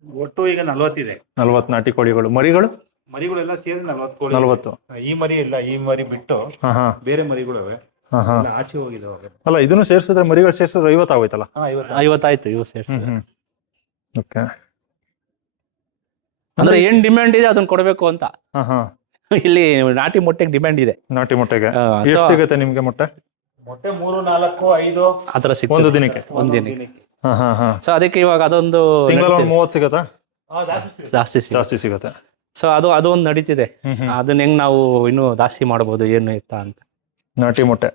ಒಟ್ಟು ಈಗ ನಲ್ವತ್ತಿದೆ. ನಲ್ವತ್ ನಾಟಿ ಕೋಳಿಗಳು. ಮರಿಗಳು? ಮರಿಗಳೆಲ್ಲ ಸೇರಿ ನಲ್ವತ್ತು ಕೋಳಿ. ನಲ್ವತ್ತು. ಈ ಮರಿ ಇಲ್ಲ ಈ ಮರಿ ಬಿಟ್ಟು ಹಾ ಹಾ. ಬೇರೆ ಮರಿಗಳು ಆಚೆ ಹೋಗಿದ್ದು ಅಲ್ಲ ಇದನ್ನು ಸೇರ್ಸಿದ್ರೆ ಮರಿಗಳು ಸೇರ್ಸಿದ್ರೆ ಐವತ್ತು ಆಗೋಯ್ತಲ್ಲ? ಹಾ ಇವತ್ತು ಐವತ್ತಾಯ್ತು ಇವು ಸೇರ್ಸಿ ಓಕೆ ಅಂದ್ರೆ ಏನ್ ಡಿಮ್ಯಾಂಡ್ ಇದೆ ಅದನ್ನ ಕೊಡಬೇಕು ಅಂತ? ಹಾ ಹಾ ಇಲ್ಲಿ ನಾಟಿ ಮೊಟ್ಟೆಗೆ ಡಿಮ್ಯಾಂಡ್ ಇದೆ. ನಾಟಿ ಮೊಟ್ಟೆಗೆ. ಎಷ್ಟು ಸಿಗುತ್ತೆ ನಿಮ್ಗೆ ಮೊಟ್ಟೆ? ಮೊಟ್ಟೆ ಮೂರು ನಾಲ್ಕು ಐದು. ಆತರ ಸಿಗುತ್ತೆ ಒಂದು ದಿನಕ್ಕೆ? ಒಂದ್ ದಿನ ದಿನಕ್ಕೆ. ಹಾ ಹಾ ಹಾ ಸೊ ಅದಕ್ಕೆ ಇವಾಗ ಅದೊಂದು ತಿಂಗಳ ಒಂದು ನಡೀತಿದೆ. ಮೂವತ್ತು ಸಿಗತ್ತಾ? ಹಾ, ಜಾಸ್ತಿ ಸಿಗುತ್ತೆ. ಜಾಸ್ತಿ ಸಿಗುತ್ತೆ. ಸೊ ಅದು ಅದು ಒಂದು ನಡೀತಿದೆ. ಅದನ್ನ ಹೆಂಗ್ ನಾವು ಇನ್ನೂ ಜಾಸ್ತಿ ಮಾಡ್ಬೋದು ಏನು ಇತ್ತ ಅಂತ. ನಾಟಿ ಮೊಟ್ಟೆ.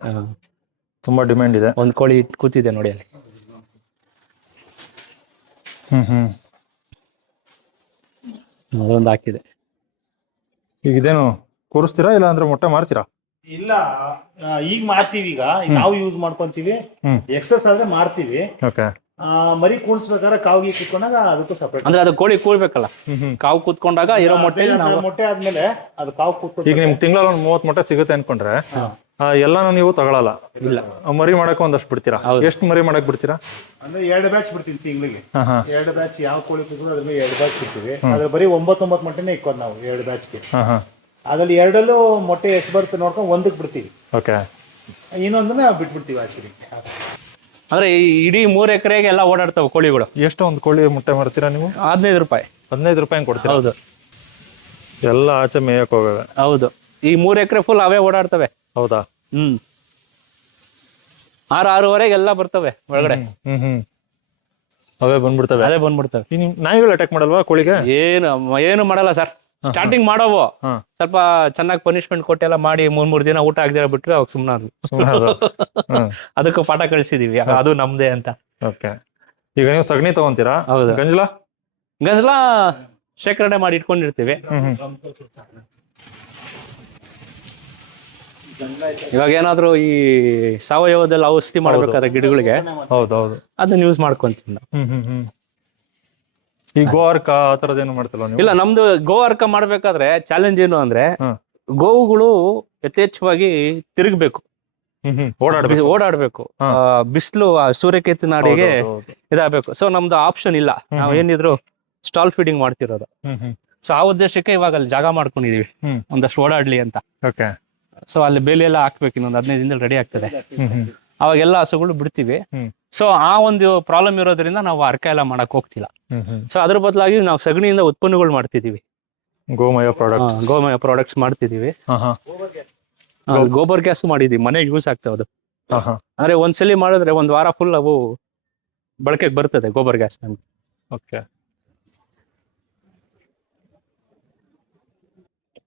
ತುಂಬಾ ಡಿಮ್ಯಾಂಡ್ ಇದೆ. ಒಂದ್ ಕೋಳಿ ಇಟ್ಟು ಕೂತಿದೆ ನೋಡಿ ಅಲ್ಲಿ. ಹ್ಮ್ ಹ್ಮ್. ಅದೊಂದು ಹಾಕಿದೆ. ಈಗ ಇದೇನು ಕೂರಿಸ್ತೀರಾ ಇಲ್ಲ ಅಂದ್ರೆ ಮೊಟ್ಟೆ ಮಾರ್ತೀರಾ? ಇಲ್ಲ ಈಗ ಮಾಡ್ತೀವಿ ಈಗ. ನಾವು ಯೂಸ್ ಮಾಡ್ಕೊಂತೀವಿ. ಹ್ಮ್. ಎಕ್ಸಸ್ ಆದ್ರೆ ಮಾರ್ತೀವಿ. ಓಕೆ ಆ, ಮರಿ ಕೂಣಿಸ್ಬೇಕಾದ್ರೆ ಕಾವಿಗೆ ಕೂತ್ಕೊಂಡಾಗ ಅದಕ್ಕೂ ಸಪ್ರೇಟ್ ಅಂದ್ರೆ ಅದು ಕೋಳಿ ಹ್ಮ್ ಕಾವು ಕೂತ್ಕೊಂಡಾಗ ಇರೋ ಮೊಟ್ಟೆ ನಾವು ಮೊಟ್ಟೆ ಆದ್ಮೇಲೆ ಅದು ಕಾವು ಕೂತ್ಕೊಂಡು ಈಗ ನಿಮ್ ತಿಂಗಳಲ್ಲಿ ಒಂದು ಮೂವತ್ತು ಮೊಟ್ಟೆ ಸಿಗುತ್ತೆ ಅನ್ಕೊಂಡ್ರೆ. ಎಲ್ಲಾನು ನೀವು ತಗೊಳಲ್ಲ. ಇಲ್ಲ. ಮರಿ ಮಾಡಕ್ಕೆ ಒಂದಷ್ಟು ಬಿಡ್ತೀರಾ. ಎಷ್ಟು ಮರಿ ಮಾಡಕ್ ಬಿಡ್ತೀರಾ? ಅಂದ್ರೆ ಎರಡು ಬ್ಯಾಚ್ ಬಿಡ್ತೀವಿ ತಿಂಗಳಿಗೆ. ಹಾ ಹಾ. ಎರಡು ಬ್ಯಾಚ್ ಯಾವ ಕೋಳಿ ಕೂತ್ಕೊಂಡು ಅದ್ರ ಮೇಲೆ ಎರಡು ಬ್ಯಾಚ್ ಬಿಡ್ತೀವಿ. ಅದ್ರ ಬರೀ ಒಂಬತ್ತೊಂಬತ್ತು ಮೊಟ್ಟೆನೇ ಇಕ್ಕೋದು ನಾವು ಎರಡು ಬ್ಯಾಚ್ಗೆ ಹಾ ಹಾ. ಅದ್ರಲ್ಲಿ ಎರಡಲ್ಲೂ ಮೊಟ್ಟೆ ಎಷ್ಟು ಬರುತ್ತೆ ನೋಡ್ಕೊಂಡು ಒಂದಕ್ಕೆ ಬಿಡ್ತೀವಿ. ಓಕೆ. ಇನ್ನೊಂದನ್ನ ಬಿಟ್ಬಿಡ್ತೀವಿ ಆಚೆಗೆ. ಅಂದ್ರೆ ಈ ಇಡೀ ಮೂರ್ ಎಕರೆಗೆ ಎಲ್ಲ ಓಡಾಡ್ತಾವೆ ಕೋಳಿಗಳು. ಎಷ್ಟು ಒಂದು ಕೋಳಿ ಮೊಟ್ಟೆ ಮಾಡ್ತೀರಾ ನೀವು? ಹದಿನೈದು ರೂಪಾಯಿ. ಹದಿನೈದು ರೂಪಾಯಿ ಕೊಡ್ತೀರಾ? ಹೌದು. ಎಲ್ಲ ಆಚೆ ಮೇಯಕ್ಕೆ ಹೋಗವೆ. ಹೌದು. ಈ ಮೂರ್ ಎಕರೆ ಫುಲ್ ಅವೇ ಓಡಾಡ್ತವೆ. ಹೌದಾ? ಹ್ಮ್. ಆರು ಆರೂವರೆಗೆ ಎಲ್ಲ ಬರ್ತವೆ ಒಳಗಡೆ. ಹ್ಮ್ ಹ್ಮ್ ಅವೇ ಬಂದ್ಬಿಡ್ತವೆ. ಅದೇ ಬಂದ್ಬಿಡ್ತವೆ. ಈ ನಿಮ್ ನಾಯಿಗಳು ಅಟ್ಯಾಕ್ ಮಾಡಲ್ವಾ ಕೋಳಿಗೆ? ಏನು ಏನು ಮಾಡಲ್ಲ ಸರ್. ಸ್ಟಾರ್ಟಿಂಗ್ ಮಾಡೋವು. ಹಾ. ಸ್ವಲ್ಪ ಚೆನ್ನಾಗಿ ಪನಿಷ್ಮೆಂಟ್ ಕೊಟ್ಟೆಲ್ಲ ಮಾಡಿ ಮೂರ್ ಮೂರ್ ದಿನ ಊಟ ಆಗದಿರ ಬಿಟ್ರೆ ಅವಾಗ ಸುಮ್ಮನೆ ಅದಕ್ಕೆ ಅದು. ಹ್ಮ್ ಅದಕ್ಕೂ ಪಾಠ ಕಳಿಸಿದೀವಿ. ಅದು ನಮ್ದೇ ಅಂತ. ಓಕೆ. ಈಗ ನೀವು ಸಗಣಿ ತಗೊಂತೀರಾ? ಹೌದು. ಗಂಜಲ? ಗಂಜಲ ಶೇಖರಣೆ ಮಾಡಿ ಇಟ್ಕೊಂಡಿರ್ತೀವಿ. ಹ್ಮ್ ಹ್ಮ್. ಇವಾಗ ಏನಾದ್ರು ಈ ಸಾವಯವದಲ್ಲಿ ಔಷಧಿ ಮಾಡ್ಬೇಕಾದ್ರೆ ಗಿಡಗಳಿಗೆ ಹೌದೌದು ಹೌದು. ಅದನ್ನ ಯೂಸ್ ಮಾಡ್ಕೊಂತೀವಿ ನಾವು. ಈ ಗೋವಾರ್ಕ ಆ ತರದ್ ಏನು ಮಾಡ್ತಿಲ್ಲ ನೀವು? ಇಲ್ಲ ನಮ್ದು ಗೋ ಅರ್ಕ ಮಾಡ್ಬೇಕಾದ್ರೆ ಚಾಲೆಂಜ್ ಏನು ಅಂದ್ರೆ ಗೋವುಗಳು ಯಥೇಚ್ಛವಾಗಿ ತಿರುಗಬೇಕು. ಓಡಾಡ್ಬೇಕು. ಓಡಾಡ್ಬೇಕು. ಬಿಸಿಲು ಸೂರ್ಯಕೇತು ನಾಡಿಗೆ. ಇದಾಗಬೇಕು. ಸೊ ನಮ್ದು ಆಪ್ಷನ್ ಇಲ್ಲ. ನಾವ್ ಏನಿದ್ರು ಸ್ಟಾಲ್ ಫೀಡಿಂಗ್ ಮಾಡ್ತಿರೋದು. ಸೊ ಆ ಉದ್ದೇಶಕ್ಕೆ ಇವಾಗ ಅಲ್ಲಿ ಜಾಗ ಮಾಡ್ಕೊಂಡಿದೀವಿ. ಒಂದಷ್ಟು ಓಡಾಡ್ಲಿ ಅಂತ. ಓಕೆ ಸೊ ಅಲ್ಲಿ ಬೇಲಿ ಎಲ್ಲ ಹಾಕ್ಬೇಕು ಇನ್ನೊಂದು ಹದಿನೈದು ದಿನದಲ್ಲಿ ರೆಡಿ ಆಗ್ತದೆ. ಅವಾಗೆಲ್ಲ ಹಸುಗಳು ಬಿಡ್ತೀವಿ. ಸೊ ಆ ಒಂದು ಪ್ರಾಬ್ಲಮ್ ಇರೋದ್ರಿಂದ ನಾವು ಅರ್ಕ ಎಲ್ಲ ಮಾಡಕ್ ಹೋಗ್ತಿಲ್ಲ. ಸೊ ಅದ್ರ ಬದಲಾಗಿ ನಾವು ಸಗಣಿಯಿಂದ ಉತ್ಪನ್ನಗಳು ಮಾಡ್ತಿದೀವಿ ಗೋಮಯ ಪ್ರಾಡಕ್ಟ್ಸ್ ಹಾ, ಗೋಮಯ ಪ್ರಾಡಕ್ಟ್ಸ್ ಮಾಡ್ತಿದೀವಿ ಗೋಬರ್ ಗ್ಯಾಸ್ ಮಾಡಿದೀವಿ ಮನೆಗೆ ಯೂಸ್ ಆಗ್ತಾವ ಅದು. ಅಂದ್ರೆ ಒಂದ್ಸಲಿ ಮಾಡಿದ್ರೆ ಒಂದ್ ವಾರ ಫುಲ್ ಅವು ಬಳಕೆಗೆ ಬರ್ತದೆ ಗೋಬರ್ ಗ್ಯಾಸ್ ನಮ್ಗೆ. ಓಕೆ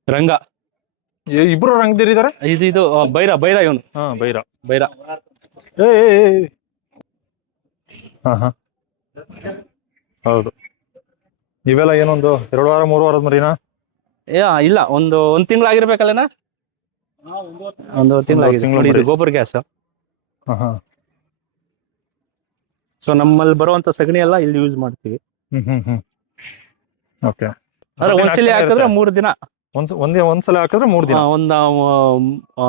ರಂಗ. ಇಬ್ರು ರಂಗದಿರಿದಾರೆ ಇದು ಇದು ಬೈರ ಬೈರ ಇವನು. ಹಾ ಬೈರ. ಬೈರ. ಏ. ಹಾ ಹಾ. ಹೌದು. ಇವೆಲ್ಲ ಏನೊಂದು ಎರಡು ವಾರ ಮೂರು ವಾರದ ಮರಿನಾ? ಏ ಇಲ್ಲ ಒಂದು ಒಂದ್ ತಿಂಗಳಾಗಿರ್ಬೇಕಲ್ಲೇನಾ ಒಂದು ತಿಂಗಳಾಗಿದೆ. ಗೋಬರ್ ಗ್ಯಾಸ್. ಸೊ ನಮ್ಮಲ್ಲಿ ಬರುವಂತ ಸಗಣಿ ಎಲ್ಲ ಇಲ್ಲಿ ಯೂಸ್ ಮಾಡ್ತೀವಿ. Hmm hmm hmm. ಓಕೆ. ಅಂದ್ರೆ ಒಂದ್ಸಲಿ ಹಾಕಿದ್ರೆ ಮೂರು ದಿನ. ಒಂದ್ ಒಂದೇ ಒಂದ್ಸಲ ಹಾಕಿದ್ರೆ ಮೂರ್ ದಿನ. ಒಂದ್ ನಾವು,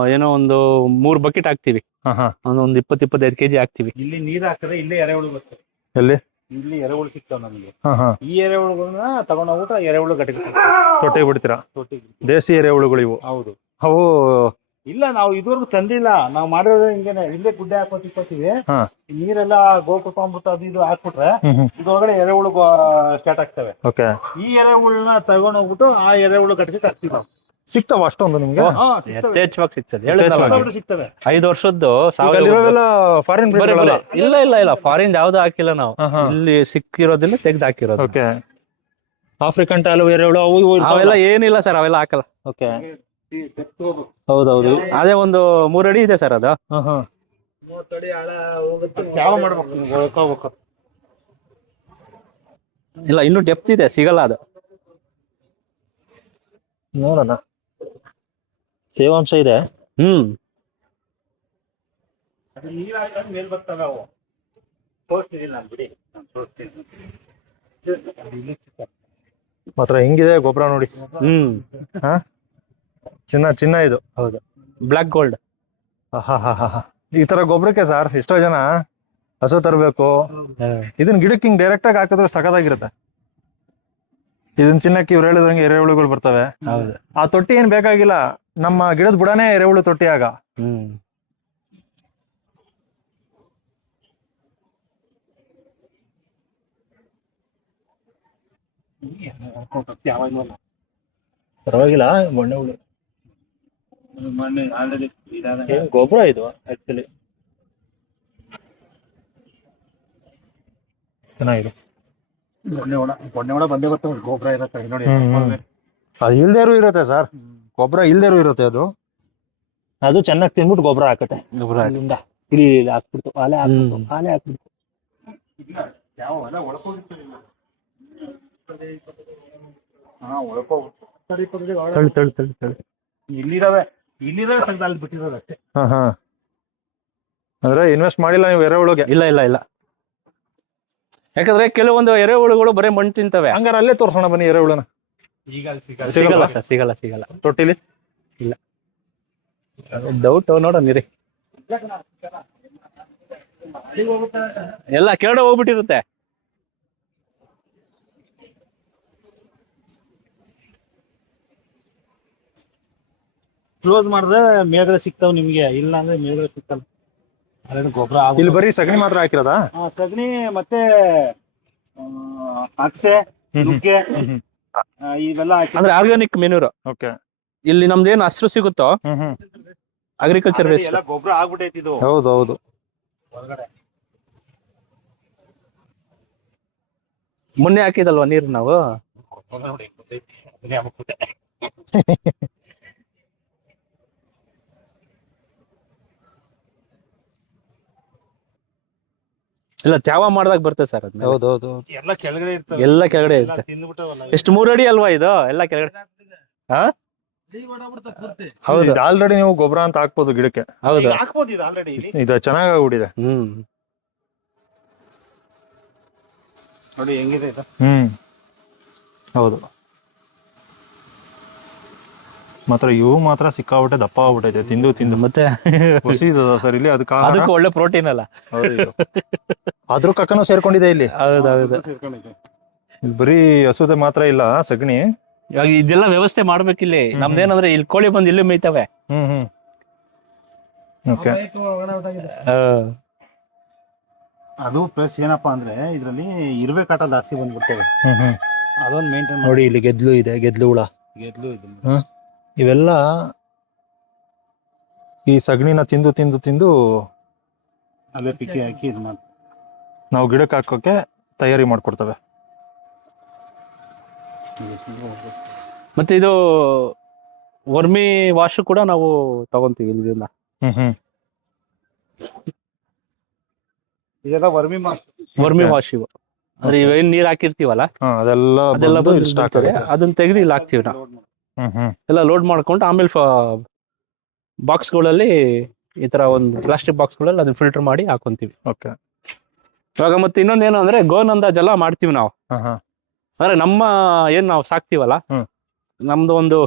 ಏನೋ ಒಂದು ಮೂರ್ ಬಕೆಟ್ ಹಾಕ್ತಿವಿ. ಹಾ ಹಾ. ಒಂದ್ ಇಪ್ಪತ್ ಇಪ್ಪತ್ತೈದು ಕೆಜಿ ಹಾಕ್ತಿವಿ. ಇಲ್ಲಿ ನೀರ್ ಹಾಕಿದ್ರೆ ಇಲ್ಲೇ ಎರೆಹುಳು ಬರ್ತದೆ ಎಲ್ಲಿ? ಇಲ್ಲಿ ಎರೆಹುಳು ಸಿಗ್ತಾವ ನಮಗೆ. ಹಾ ಹಾ. ಈ ಎರೆಹುಳುಗಳನ್ನ ತಗೊಂಡೋಗ್ಬಿಟ್ಟು ಎರೆಹುಳು ಘಟಕ ತೊಟ್ಟೆ ಬಿಡ್ತೀರಾ? ತೊಟ್ಟಿಗೆ ದೇಸಿ ಎರೆಹುಳುಗಳು ಇವು. ಹೌದು. ಅವು ಇಲ್ಲ ನಾವು ಇದುವರೆಗೂ ತಂದಿಲ್ಲ. ನಾವು ಮಾಡಿರೋದು ಹಿಂಗೇನೆ. ಹಿಂದೆ ಗುಡ್ಡೆ ಹಾಕೋ ಇಕ್ಕೋತೀವಿ ಹಾ. ಈ ನೀರೆಲ್ಲ ಗೋಕೃಪಾಮೃತ ಅದು ಇದು ಹಾಕ್ಬಿಟ್ರೆ ಇದ್ರೊಳಗಡೆ ಎರೆಹುಳು ಸ್ಟಾರ್ಟ್ ಆಗ್ತವೆ. ಓಕೆ. ಈ ಎರೆಹುಳನ್ನ ತಗೊಂಡೋಗ್ಬಿಟ್ಟು ಆ ಎರೆಹುಳು ಘಟಕಕ್ಕೆ ಹಾಕ್ತೀವಿ ನಾವು. ಸಿಗ್ತಾವ ಅಷ್ಟೊಂದು ನಿಮ್ಗೆ? ಹಾ, ಸಿಗ್ತವೆ. ಯಥೇಚ್ಛವಾಗಿ ಸಿಗ್ತದೆ. ಹೇಳಿದ್ನಲ್ಲ ನಾನು. ಸಿಗ್ತವೆ. ಐದು ವರ್ಷದ್ದು ಸಾವಯವ ಫಾರಿನ್ ಬರೀ ಬರೀ- ಇಲ್ಲ ಇಲ್ಲ ಇಲ್ಲ. ಫಾರಿನ್ ಯಾವ್ದು ಹಾಕಿಲ್ಲ ನಾವು. ಇಲ್ಲಿ ಸಿಕ್ಕಿರೋದಿಲ್ಲ ತೆಗ್ದು ಹಾಕಿರೋದು. ಓಕೆ. ಆಫ್ರಿಕನ್ ಟಾಲು ಎರೆಹುಳು ಅವು ಇವು ಅವೆಲ್ಲ ಏನಿಲ್ಲ ಸರ್ ಅವೆಲ್ಲ ಹಾಕಲ್ಲ. ಓಕೆ. ಹೌದೌದು. ಅದೇ ಒಂದು ಮೂರಡಿ ಇದೆ ಸರ್ ಅದು. ಯಾವ ಮಾಡ್ಬೇಕು ಇಲ್ಲ ಇನ್ನು ಡೆಪ್ತ್ ಇದೆ ಸಿಗಲ್ಲ ಅದು. ನೋಡೋಣ. ತೇವಾಂಶ ಇದೆ. ಹ್ಮ್. ಮಾತ್ರ ಹೆಂಗಿದೆ ಗೊಬ್ಬರ ನೋಡಿ. ಹ್ಮ್. ಹಾ? ಚಿನ್ನ ಚಿನ್ನ ಇದು. ಹೌದು. ಬ್ಲಾಕ್ ಗೋಲ್ಡ್ ಹಾ ಹಾ ಹಾ ಈ ತರ ಗೊಬ್ಬರಕ್ಕೆ ಸರ್ ಎಷ್ಟೋ ಜನ ಹಸು ತರಬೇಕು. ಇದನ್ನ ಗಿಡಕ್ಕೆ ಹಿಂಗ್ ಡೈರೆಕ್ಟ್ ಆಗಿ ಹಾಕಿದ್ರೆ ಸಖತ್ತಾಗಿರುತ್ತೆ. ಇದನ್ನ ಚಿನ್ನಕ್ಕೆ ಇವ್ರು ಹೇಳಿದಂಗೆ ಎರೆಹುಳುಗಳು ಬರ್ತವೆ. ಹೌದು. ಆ ತೊಟ್ಟಿ ಏನ್ ಬೇಕಾಗಿಲ್ಲ. ನಮ್ಮ ಗಿಡದ ಬುಡನೇ ಎರೆಹುಳು ತೊಟ್ಟಿ ಆಗ. ಪರವಾಗಿಲ್ಲ ಮೊನ್ನೆ ಹುಳು ಮೊನ್ನೆ ಆಲ್ರೆಡಿ ಇದಾದ ಗೊಬ್ಬರ ಇದು ಆಕ್ಚುಲಿ ಚೆನ್ನಾಗಿದೆ. ಒಣ ಒಣ ಬಂದೇ ಗೊಬ್ಬರ ಇರತ್ತೆ ನೋಡಿ. ಅದು ಇಲ್ದೇರು ಇರುತ್ತೆ ಸರ್. ಗೊಬ್ಬರ ಇಲ್ದೇರು ಇರುತ್ತೆ ಅದು. ಅದು ಚೆನ್ನಾಗಿ ತಿನ್ಬಿಟ್ಟು ಗೊಬ್ಬರ ಹಾಕತ್ತೆ. ಇಲ್ಲಿಂದ ಇಲ್ಲಿ ಇಲ್ಲಿ ಹಾಕ್ಬಿಡ್ತು ಆಲೆ ಹಾಕ್ಬಿಡ್ತು. ಆಲೆ ಹಾಕ್ಬಿಡ್ತು. ಯಾವ ಹಾ ಇಲ್ಲಿರವೆ ಇಲ್ಲಿರವೆ ತೆಗ್ದು ಅಲ್ಲಿ ಬಿಟ್ಟಿರೋದು ಅಷ್ಟೇ. ಹಾ ಹಾ. ಅಂದ್ರೆ ಇನ್ವೆಸ್ಟ್ ಮಾಡಿಲ್ಲ ನೀವು ಎರೆಹುಳುಗೆ ಇಲ್ಲ ಇಲ್ಲ ಇಲ್ಲ. ಯಾಕಂದ್ರೆ ಕೆಲವೊಂದು ಎರೆಹುಳುಗಳು ಬರೀ ಮಣ್ಣು ತಿಂತವೆ. ಹಂಗಾರ ಅಲ್ಲೇ ತೋರ್ಸೋಣ ಬನ್ನಿ ಎರೆಹುಳನ ಈಗ ಅಲ್ಲಿ ಸಿಗಲ್ಲ. ಸಿಗಲ್ಲ ಸರ್ ಸಿಗಲ್ಲ ಸಿಗಲ್ಲ. ತೊಟ್ಟಿಲಿ? ಇಲ್ಲ. ಡೌಟ್ ನೋಡೋಣ ನೀರಿ ಎಲ್ಲ ಕೆರಡೆ ಹೋಗ್ಬಿಟ್ಟಿರುತ್ತೆ. ಕ್ಲೋಸ್ ಮಾಡಿದ್ರೆ ಮೇಲ್ಗಡೆ ಸಿಗ್ತಾವ್ ನಿಮ್ಗೆ. ಇಲ್ಲ ಅಂದ್ರೆ ಮೇಲ್ಗಡೆ ಸಿಗ್ತಲ್ಲ ಅದೇನು ಗೊಬ್ಬರ ಇಲ್ಲಿ ಬರೀ ಸಗಣಿ ಮಾತ್ರ ಹಾಕಿರೋದ? ಸಗಣಿ ಮತ್ತೆ ಆ, ಅಗಸೆ ನುಗ್ಗೆ. ಆ, ಇವೆಲ್ಲ ಹಾಕಿ ಅಂದ್ರೆ ಆರ್ಗಾನಿಕ್ ಮೆನ್ಯೂರ್ ಓಕೆ. ಇಲ್ಲಿ ನಮ್ದೇನ್ ಹಸಿರು ಸಿಗುತ್ತೋ? ಹ್ಮ್ ಹ್ಮ್. ಅಗ್ರಿಕಲ್ಚರ್ ವೇಸ್ಟ್ ಎಲ್ಲ ಗೊಬ್ಬರ ಆಗ್ಬಿಟ್ಟೈತಿ ಇದು. ಹೌದು ಹೌದು. ಹೊರಗಡೆ. ಮೊನ್ನೆ ಹಾಕಿದಲ್ವಾ ನೀರು ನಾವು? ಗೊಬ್ಬರ ನೋಡಿ ಗೊತ್ತೈತಿ. ಅದನ್ನೇ ಹಾಕ್ಬಿಟ್ಟೆ. ಇಲ್ಲ ತ್ಯಾವ ಮಾಡ್ದಾಗ ಬರ್ತದೆ ಸರ್ ಅದ್ ಹೌದು ಹೌದು ಎಲ್ಲ ಕೆಳಗಡೆ ಇರ್ತವೆ. ಎಲ್ಲ ಕೆಳಗಡೆ ಇರುತ್ತೆ. ತಿಂದ್ಬಿಟ್ಟವಲ್ಲ ಎಷ್ಟು ಮೂರಡಿ ಅಲ್ವಾ ಇದು? ಎಲ್ಲ ಕೆಳಗಡೆ. ಹಾ? ಹೌದು. ಇದು ಆಲ್ರೆಡಿ ನೀವು ಗೊಬ್ಬರ ಅಂತ ಹಾಕ್ಬೋದು ಗಿಡಕ್ಕೆ. ಹೌದು. ಹಾಕ್ಬೋದು ಇದು ಆಲ್ರೆಡಿ ಇದು ಚೆನ್ನಾಗಿ ಆಗ್ಬಿಟ್ಟಿದೆ ಹ್ಮ್. ನೋಡಿ ಹೆಂಗಿದೆ ಇದು? ಹ್ಮ್. ಹೌದು. ಮಾತ್ರ ಇವು ಮಾತ್ರ ಸಿಕ್ಕಾಬಿಟ್ಟೆ ದಪ್ಪ ಆಗ್ಬಿಟ್ಟೈತೆ ತಿಂದು ತಿಂದು. ಮತ್ತೆ? ಹೊಸಿದ ಸರ್ ಇಲ್ಲಿ ಅದಕ್ಕೆ? ಅದಕ್ಕೂ ಒಳ್ಳೆ ಪ್ರೋಟೀನ್ ಅಲ್ಲ. ಹೌದು. ಅದ್ರ ಕಕ್ಕನೂ ಸೇರ್ಕೊಂಡಿದೆ ಇಲ್ಲಿ. ಹೌದೌದು. ಬರೀ ಹಸುದೆ ಮಾತ್ರ ಇಲ್ಲ ಸಗಣಿ. ಇವಾಗ ಇದೆಲ್ಲ ವ್ಯವಸ್ಥೆ ಮಾಡ್ಬೇಕಿಲ್ಲಿ ಇಲ್ಲಿ. ನಮ್ದೇನಂದ್ರೆ ಇಲ್ಲಿ ಕೋಳಿ ಬಂದು ಇಲ್ಲಿ ಮೇಯ್ತವೆ. ಹ್ಮ್ ಹ್ಮ್. ಓಕೆ. ಅದು ಪ್ಲಸ್ ಏನಪ್ಪಾ ಅಂದ್ರೆ ಇದ್ರಲ್ಲಿ ಇರುವೆ ಕಾಟ ಜಾಸ್ತಿ ಬಂದ್ಬಿಡ್ತೇವೆ. ಹ್ಮ್ ಹ್ಮ್. ಅದೊಂದು ಮೇಂಟೈನ್ ನೋಡಿ ಇಲ್ಲಿ ಗೆದ್ಲು ಇದೆ ಗೆದ್ಲು ಹುಳ. ಗೆದ್ಲು ಇದು. ಇವೆಲ್ಲ ಈ ಸಗಣಿನ ತಿಂದು ತಿಂದು ತಿಂದು ಅಲ್ಲೇ ಪಿಕ್ಕಿ ಹಾಕಿ ಇದು ಮಾಡಿ ನಾವು ಗಿಡಕ್ಕೆ ಹಾಕೋಕೆ ತಯಾರಿ ಮಾಡಿಕೊಡ್ತವೆ. ಮತ್ತೆ ಇದು ವರ್ಮಿ ವಾಶ್ ಕೂಡ ನಾವು ತಗೊಂತೀವಿ ಇಲ್ಲಿಂದ. ಹ್ಮ್ ಹ್ಮ್. ಇದೆಲ್ಲ ವರ್ಮಿ ವರ್ಮಿ ವಾಶ್ ಇವು. ಅಂದ್ರೆ ಇವೇನ್ ನೀರ್ ಹಾಕಿರ್ತೀವಲ್ಲ? ಹಾ ಅದೆಲ್ಲ ಬಂದು ಸ್ಟಾಕ್ ಬೀಳ್ತದೆ. ಅದನ್ನ ತೆಗೆದು ಇಲ್ಲಿ ಹಾಕ್ತಿವಿ ನಾವು. ಎಲ್ಲ ಲೋಡ್ ಮಾಡ್ಕೊಂಡು ಆಮೇಲೆ ಬಾಕ್ಸ್ಗಳಲ್ಲಿ ಈ ತರ ಒಂದು ಪ್ಲಾಸ್ಟಿಕ್ ಬಾಕ್ಸ್ಗಳಲ್ಲಿ ಅದನ್ನ ಫಿಲ್ಟರ್ ಮಾಡಿ ಹಾಕೊಂತೀವಿ. ಓಕೆ ಇವಾಗ ಮತ್ತೆ ಇನ್ನೊಂದೇನು ಅಂದ್ರೆ ಗೋನಂದ ಜಲ ಮಾಡ್ತೀವಿ ನಾವು. ಅಂದ್ರೆ ನಮ್ಮ ಏನ್ ನಾವು ಸಾಕ್ತಿವಲ್ಲ. ನಮ್ದು ಒಂದು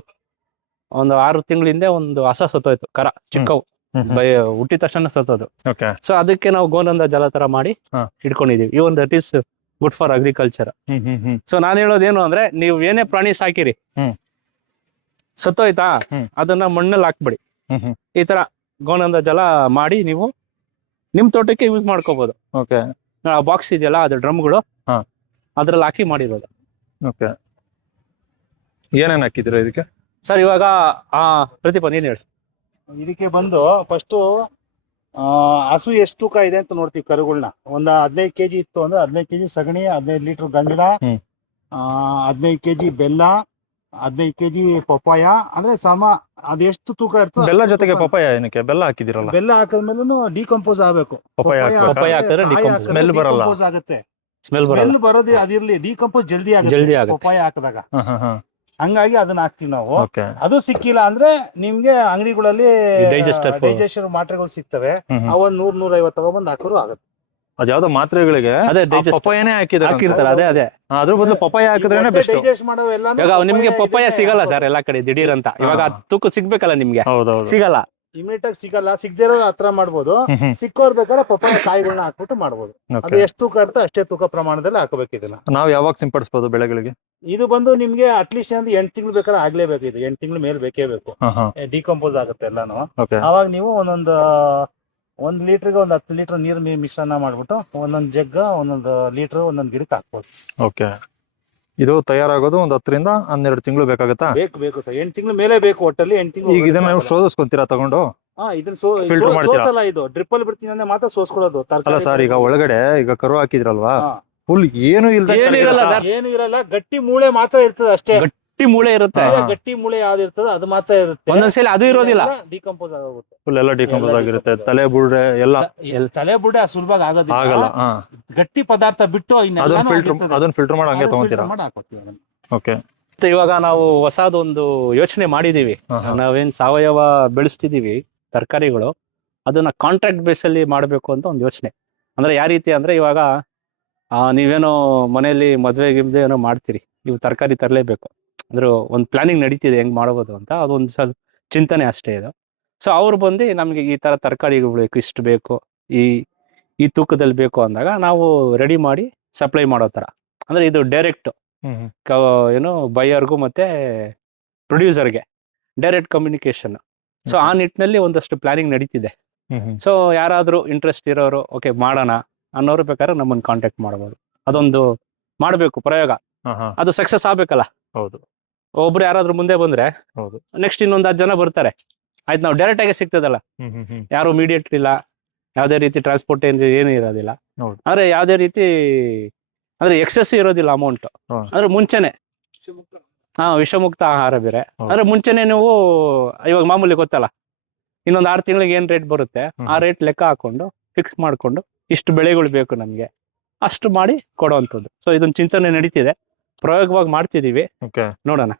ಒಂದು ಆರು ತಿಂಗಳಿಂದ ಒಂದು ಹಸ ಸತ್ತೋಯ್ತು ಕರ ಚಿಕ್ಕವು. ಬೈ ಹುಟ್ಟಿದ ತಕ್ಷಣ ಸತ್ತೋದು. ಓಕೆ ಸೊ ಅದಕ್ಕೆ ನಾವು ಗೋನಂದ ಜಲ ತರ ಮಾಡಿ. ಇಟ್ಕೊಂಡಿದೀವಿ. ಈ ಒಂದು that is good for agriculture so ನಾನು ಹೇಳೋದೇನು ಅಂದ್ರೆ ನೀವು ಏನೇ ಪ್ರಾಣಿ ಸಾಕಿರಿ. ಸತ್ತೋಯ್ತಾ? ಅದನ್ನ ಮಣ್ಣಲ್ಲಿ ಹಾಕ್ಬಿಡಿ. ಈ ತರ ಗೋನಂದ ಜಲ ಮಾಡಿ ನೀವು ನಿಮ್ ತೋಟಕ್ಕೆ ಯೂಸ್ ಮಾಡ್ಕೋಬಹುದು ಓಕೆ. ಆ ಬಾಕ್ಸ್ ಇದೆಯಲ್ಲ ಅದು ಡ್ರಮ್ಗಳು ಹಾ. ಅದ್ರಲ್ಲಿ ಹಾಕಿ ಮಾಡಿರೋದು. ಓಕೆ. ಏನೇನ್ ಹಾಕಿದ್ರು ಇದಕ್ಕೆ? ಸರ್ ಇವಾಗ ಆ ಪ್ರತಿಭಾ ನೀನ್ ಹೇಳಿ. ಇದಕ್ಕೆ ಬಂದು ಫಸ್ಟ್ ಹಸು ಎಷ್ಟು ತೂಕ ಇದೆ ಅಂತ ನೋಡ್ತೀವಿ ಕರುಗಳನ್ನ ಒಂದ್ ಹದಿನೈದು ಕೆಜಿ ಇತ್ತು ಅಂದ್ರೆ ಹದಿನೈದು ಕೆಜಿ ಸಗಣಿ ಹದಿನೈದು ಲೀಟರ್ ಗಂಜಲ. ಹದಿನೈದು ಕೆಜಿ ಬೆಲ್ಲ ಹದಿನೈದು ಕೆಜಿ ಪಪ್ಪಾಯ ಅಂದ್ರೆ ಸಮ ಅದೆಷ್ಟು ತೂಕ ಇರ್ತದೆ ಬೆಲ್ಲ ಜೊತೆಗೆ ಪಪ್ಪಾಯ ಪಪಾಯ ಏನಕ್ಕೆ? ಬೆಲ್ಲ ಹಾಕಿದಿರಲ್ಲ. ಬೆಲ್ಲ ಹಾಕಿದ್ಮೇಲೂ ಡಿಕಂಪೋಸ್ ಆಗಬೇಕು? ಪಪ್ಪಾಯ ಹಾಕಿದ್ರೆ. Smell ಬರಲ್ಲ. ಆಗುತ್ತೆ. ಸ್ಮೆಲ್ ಸ್ಮೆಲ್ ಬರೋದೇ ಅದಿರ್ಲಿ ಡಿಕಂಪೋಸ್ ಜಲ್ದಿ ಆಗುತ್ತೆ. ಜಲ್ದಿ ಆಗುತ್ತೆ. ಪಪ್ಪಾಯ ಹಾಕಿದಾಗ. ಹಂಗಾಗಿ ಅದನ್ನ ಹಾಕ್ತೀವಿ ನಾವು. ಅದು ಸಿಕ್ಕಿಲ್ಲ ಅಂದ್ರೆ ನಿಮ್ಗೆ ಅಂಗಡಿಗಳಲ್ಲಿ ಡೈಜೆಸ್ಟರ್ ಮಾತ್ರೆಗಳು ಸಿಗ್ತವೆ. ಅವನ್ ನೂರ್ ನೂರ ಐವತ್ತು ತಗೊಬಂದ್ ಹಾಕೋರು ಆಗುತ್ತೆ. ಅದ್ಯಾವ್ದೋ ಮಾತ್ರೆಗಳಿಗೆ ಅದೇ digest- ಹಾಕಿದ್ರೆ ಹಾಕಿದಾರೆ ಹಾಕಿರ್ತಾರೆ ಅದೇ ಅದೇ. ಅದ್ರ ಬದಲು ಪಪಾಯ ಹಾಕಿದ್ರೇನೆ ಬೆಸ್ಟ್ ಡೈಜೆಸ್ಟ್ ಮಾಡೋ ಎಲ್ಲ ಇವಾಗ ನಿಮ್ಗೆ ಪಪ್ಪಾಯ ಸಿಗಲ್ಲ ಸರ್ ಎಲ್ಲಾ ಕಡೆ ದಿಢೀರ್ ಅಂತ ಇವಾಗ ಹಾ. ಆ ತೂಕ ಸಿಗ್ಬೇಕಲ್ಲ ನಿಮ್ಗೆ? ಹೌದೌದು. ಸಿಗಲ್ಲ. ಇಮಿಡಿಯೇಟ್ ಆಗಿ ಸಿಗಲ್ಲ. ಸಿಗದಿರೋ ಹತ್ರ ಮಾಡ್ಬೋದು. ಹ್ಮ್ ಹ್ಮ್. ಸಿಕ್ಕೋರ್ ಬೇಕಾದ್ರೆ ಪಪ್ಪಾಯ ಕಾಯಿಗಳನ್ನ ಹಾಕ್ಬಿಟ್ಟು ಮಾಡ್ಬೋದು. ಅದು Okay. ಎಷ್ಟು ತೂಕ ಇರುತ್ತೆ ಅಷ್ಟೇ ತೂಕ ಪ್ರಮಾಣದಲ್ಲಿ ಹಾಕಬೇಕು ಇದನ್ನ ನಾವ್ ಯಾವಾಗ ಸಿಂಪಡಿಸಬಹುದು ಬೆಳೆಗಳಿಗೆ? ಇದು ಬಂದು ನಿಮ್ಗೆ ಅಟ್ಲೀಸ್ಟ್ ಅಂದ್ರೆ ಎಂಟ್ ತಿಂಗಳು ಬೇಕಾದ್ರೆ ಆಗ್ಲೇಬೇಕು ಇದು. ಎಂಟ್ ತಿಂಗಳು ಮೇಲೆ ಬೇಕೇ ಬೇಕು. ಡಿಕಂಪೋಸ್ ಆಗುತ್ತೆ ಎಲ್ಲಾನು. ಓಕೆ ಅವಾಗ ನೀವು ಒಂದೊಂದು ಒಂದ್ ಲೀಟ್ರಿಗೆ ಒಂದ್ ಹತ್ತು ಲೀಟರ್ ನೀರು ಮಿಶ್ರಣ ಮಾಡ್ಬಿಟ್ಟು ಒಂದೊಂದ್ ಜಗ್ಗ ಒಂದೊಂದು ಲೀಟರ್ ಒಂದೊಂದ್ ಗಿಡಕ್ಕೆ ಹಾಕ್ಬೋದು. ಓಕೆ. ಇದು ತಯಾರಾಗೋದು ಒಂದ್ ಹತ್ತರಿಂದ ಹನ್ನೆರಡು ತಿಂಗಳು ಬೇಕಾಗುತ್ತಾ? ಬೇಕು ಬೇಕು ಸರ್. ಎಂಟ್ ತಿಂಗಳು ಮೇಲೆ ಬೇಕು ಒಟ್ಟಲ್ಲಿ ಎಂಟು ತಿಂಗಳು ಈಗ ಇದನ್ನ ನೀವು ಶೋಧಿಸ್ಕೊಂತೀರಾ ತಗೊಂಡು? ಹಾ ಇದನ್ನ ಸೋ filter ಸೋ- ಮಾಡ್ತೀರಾ? ಸೋಸಲ್ಲ ಇದು. ಡ್ರಿಪ್ಪಲ್ಲಿ ಬಿಡ್ತೀನಿ ಅಂದ್ರೆ ಮಾತ್ರ ಸೋಸ್ಕೊಳ್ಳೋದು. ಅಲ್ಲ ತರಕಾರಿ ಸರ್ ಈಗ ಒಳಗಡೆ ಈಗ ಕರು ಹಾಕಿದ್ರಲ್ವಾ? ಹಾ. ಫುಲ್ ಏನು ಇಲ್ದ ಏನು ಇರಲ್ಲ. ಏನು ಇರಲ್ಲ. ಗಟ್ಟಿ ಮೂಳೆ ಮಾತ್ರ ಇರ್ತದೆ ಅಷ್ಟೇ. ಗಟ್ಟಿ ಮೂಳೆ ಇರುತ್ತೆ. ಗಟ್ಟಿ ಮೂಳೆ ಯಾವ್ದು ಇರ್ತದೆ ಅದು ಮಾತ್ರ ಇರುತ್ತೆ. ಒಂದೊಂದ್ಸಲಿ ಅದು ಇರೋದಿಲ್ಲ. ಡಿಕಂಪೋಸ್ ಆಗೋಗುತ್ತೆ. ಫುಲ್ ಎಲ್ಲ ಡಿಕಂಪೋಸ್ ಆಗಿರುತ್ತೆ. ತಲೆ ಬುಡ್ರೆ ಎಲ್ಲ. ತಲೆ ಬುಡ್ರೆ ಸುಲಭವಾಗಿ ಆಗೋದಿಲ್ಲ. ಆಗಲ್ಲ ಗಟ್ಟಿ ಪದಾರ್ಥ ಬಿಟ್ಟು ಅದನ್ನ ಫಿಲ್ಟರ್. ಅದನ್ನ ಫಿಲ್ಟರ್ ಮಾಡಿ ಹಂಗೆ ತಗೊಂತೀರಾ. ಓಕೆ ಮತ್ತೆ ಇವಾಗ ನಾವು ಹೊಸದೊಂದು ಯೋಚನೆ ಮಾಡಿದೀವಿ. ನಾವೇನ್ ಸಾವಯವ ಬೆಳೆಸ್ತಿದೀವಿ ತರಕಾರಿಗಳು ಅದನ್ನ ಕಾಂಟ್ರಾಕ್ಟ್ ಬೇಸ್ ಅಲ್ಲಿ ಮಾಡಬೇಕು ಅಂತ ಒಂದು ಯೋಚನೆ. ಅಂದ್ರೆ ಯಾವ ರೀತಿ ಅಂದ್ರೆ ಇವಾಗ ಆ, ನೀವೇನೋ ಮನೆಯಲ್ಲಿ ಮದ್ವೆ ಗಿಮ್ದೆ ಏನೋ ಮಾಡ್ತೀರಿ. ನೀವು ತರಕಾರಿ ತರಲೇಬೇಕು. ಅಂದ್ರೆ ಒಂದು ಪ್ಲಾನಿಂಗ್ ನಡೀತಿದೆ ಹೆಂಗ್ ಮಾಡ್ಬೋದು ಅಂತ ಅದೊಂದು ಸ್ವಲ್ಪ ಚಿಂತನೆ ಅಷ್ಟೇ ಇದು. ಸೊ ಅವ್ರು ಬಂದು ನಮಗೆ ಈ ತರ ತರಕಾರಿಗಳು ಬೇಕು ಇಷ್ಟು ಬೇಕು ಈ ಈ ತೂಕದಲ್ಲಿ ಬೇಕು ಅಂದಾಗ ನಾವು ರೆಡಿ ಮಾಡಿ ಸಪ್ಲೈ ಮಾಡೋ ತರ. ಅಂದ್ರೆ ಇದು ಡೈರೆಕ್ಟ್ ಏನು ಬೈಯರ್ಗೂ ಮತ್ತೆ ಪ್ರೊಡ್ಯೂಸರ್ಗೆ ಡೈರೆಕ್ಟ್ ಕಮ್ಯುನಿಕೇಶನ್ ಸೊ ಆ ನಿಟ್ಟಿನಲ್ಲಿ ಒಂದಷ್ಟು ಪ್ಲಾನಿಂಗ್ ನಡೀತಿದೆ. ಸೊ ಯಾರಾದರೂ ಇಂಟ್ರೆಸ್ಟ್ ಇರೋರು ಓಕೆ ಮಾಡೋಣ ಅನ್ನೋರು ಬೇಕಾದ್ರೆ ನಮ್ಮನ್ನು ಕಾಂಟ್ಯಾಕ್ಟ್ ಮಾಡ್ಬೋದು. ಅದೊಂದು ಮಾಡಬೇಕು ಪ್ರಯೋಗ. ಅದು ಸಕ್ಸಸ್ ಆಗ್ಬೇಕಲ್ಲ. ಹೌದು. ಒಬ್ರು ಯಾರಾದ್ರೂ ಮುಂದೆ ಬಂದ್ರೆ ಹೌದು. ನೆಕ್ಸ್ಟ್ ಇನ್ನೊಂದ್ ಹತ್ತು ಜನ ಬರ್ತಾರೆ. ಆಯ್ತು ನಾವು ಡೈರೆಕ್ಟ್ ಆಗಿ ಸಿಗ್ತದಲ್ಲ. ಯಾರು ಮೀಡಿಯೇಟ್ ಇಲ್ಲ ಯಾವುದೇ ರೀತಿ ಟ್ರಾನ್ಸ್ಪೋರ್ಟ್ ಏನು ಏನು ಇರೋದಿಲ್ಲ. ಆದ್ರೆ ಅಂದ್ರೆ ಯಾವುದೇ ರೀತಿ ಅಂದ್ರೆ ಎಕ್ಸೆಸ್ ಇರೋದಿಲ್ಲ ಅಮೌಂಟ್ ಅಂದ್ರೆ ಮುಂಚೆನೆ ಹಾ ವಿಷಮುಕ್ತ ಆಹಾರ ಬೇರೆ. ಅಂದ್ರೆ ಮುಂಚೆನೆ ನೀವು ಇವಾಗ ಮಾಮೂಲಿ ಗೊತ್ತಲ್ಲ. ಇನ್ನೊಂದ್ ಆರು ತಿಂಗಳಿಗೆ ಏನ್ ರೇಟ್ ಬರುತ್ತೆ ಆ ರೇಟ್ ಲೆಕ್ಕ ಹಾಕೊಂಡು ಫಿಕ್ಸ್ ಮಾಡ್ಕೊಂಡು ಇಷ್ಟು ಬೆಳೆಗಳು ಬೇಕು ನಮ್ಗೆ. ಅಷ್ಟು ಮಾಡಿ ಕೊಡುವಂಥದ್ದು. ಸೊ ಇದೊಂದು ಚಿಂತನೆ ನಡೀತಿದೆ. ಪ್ರಯೋಗವಾಗಿ ಮಾಡ್ತಿದೀವಿ ಓಕೆ. ನೋಡೋಣ.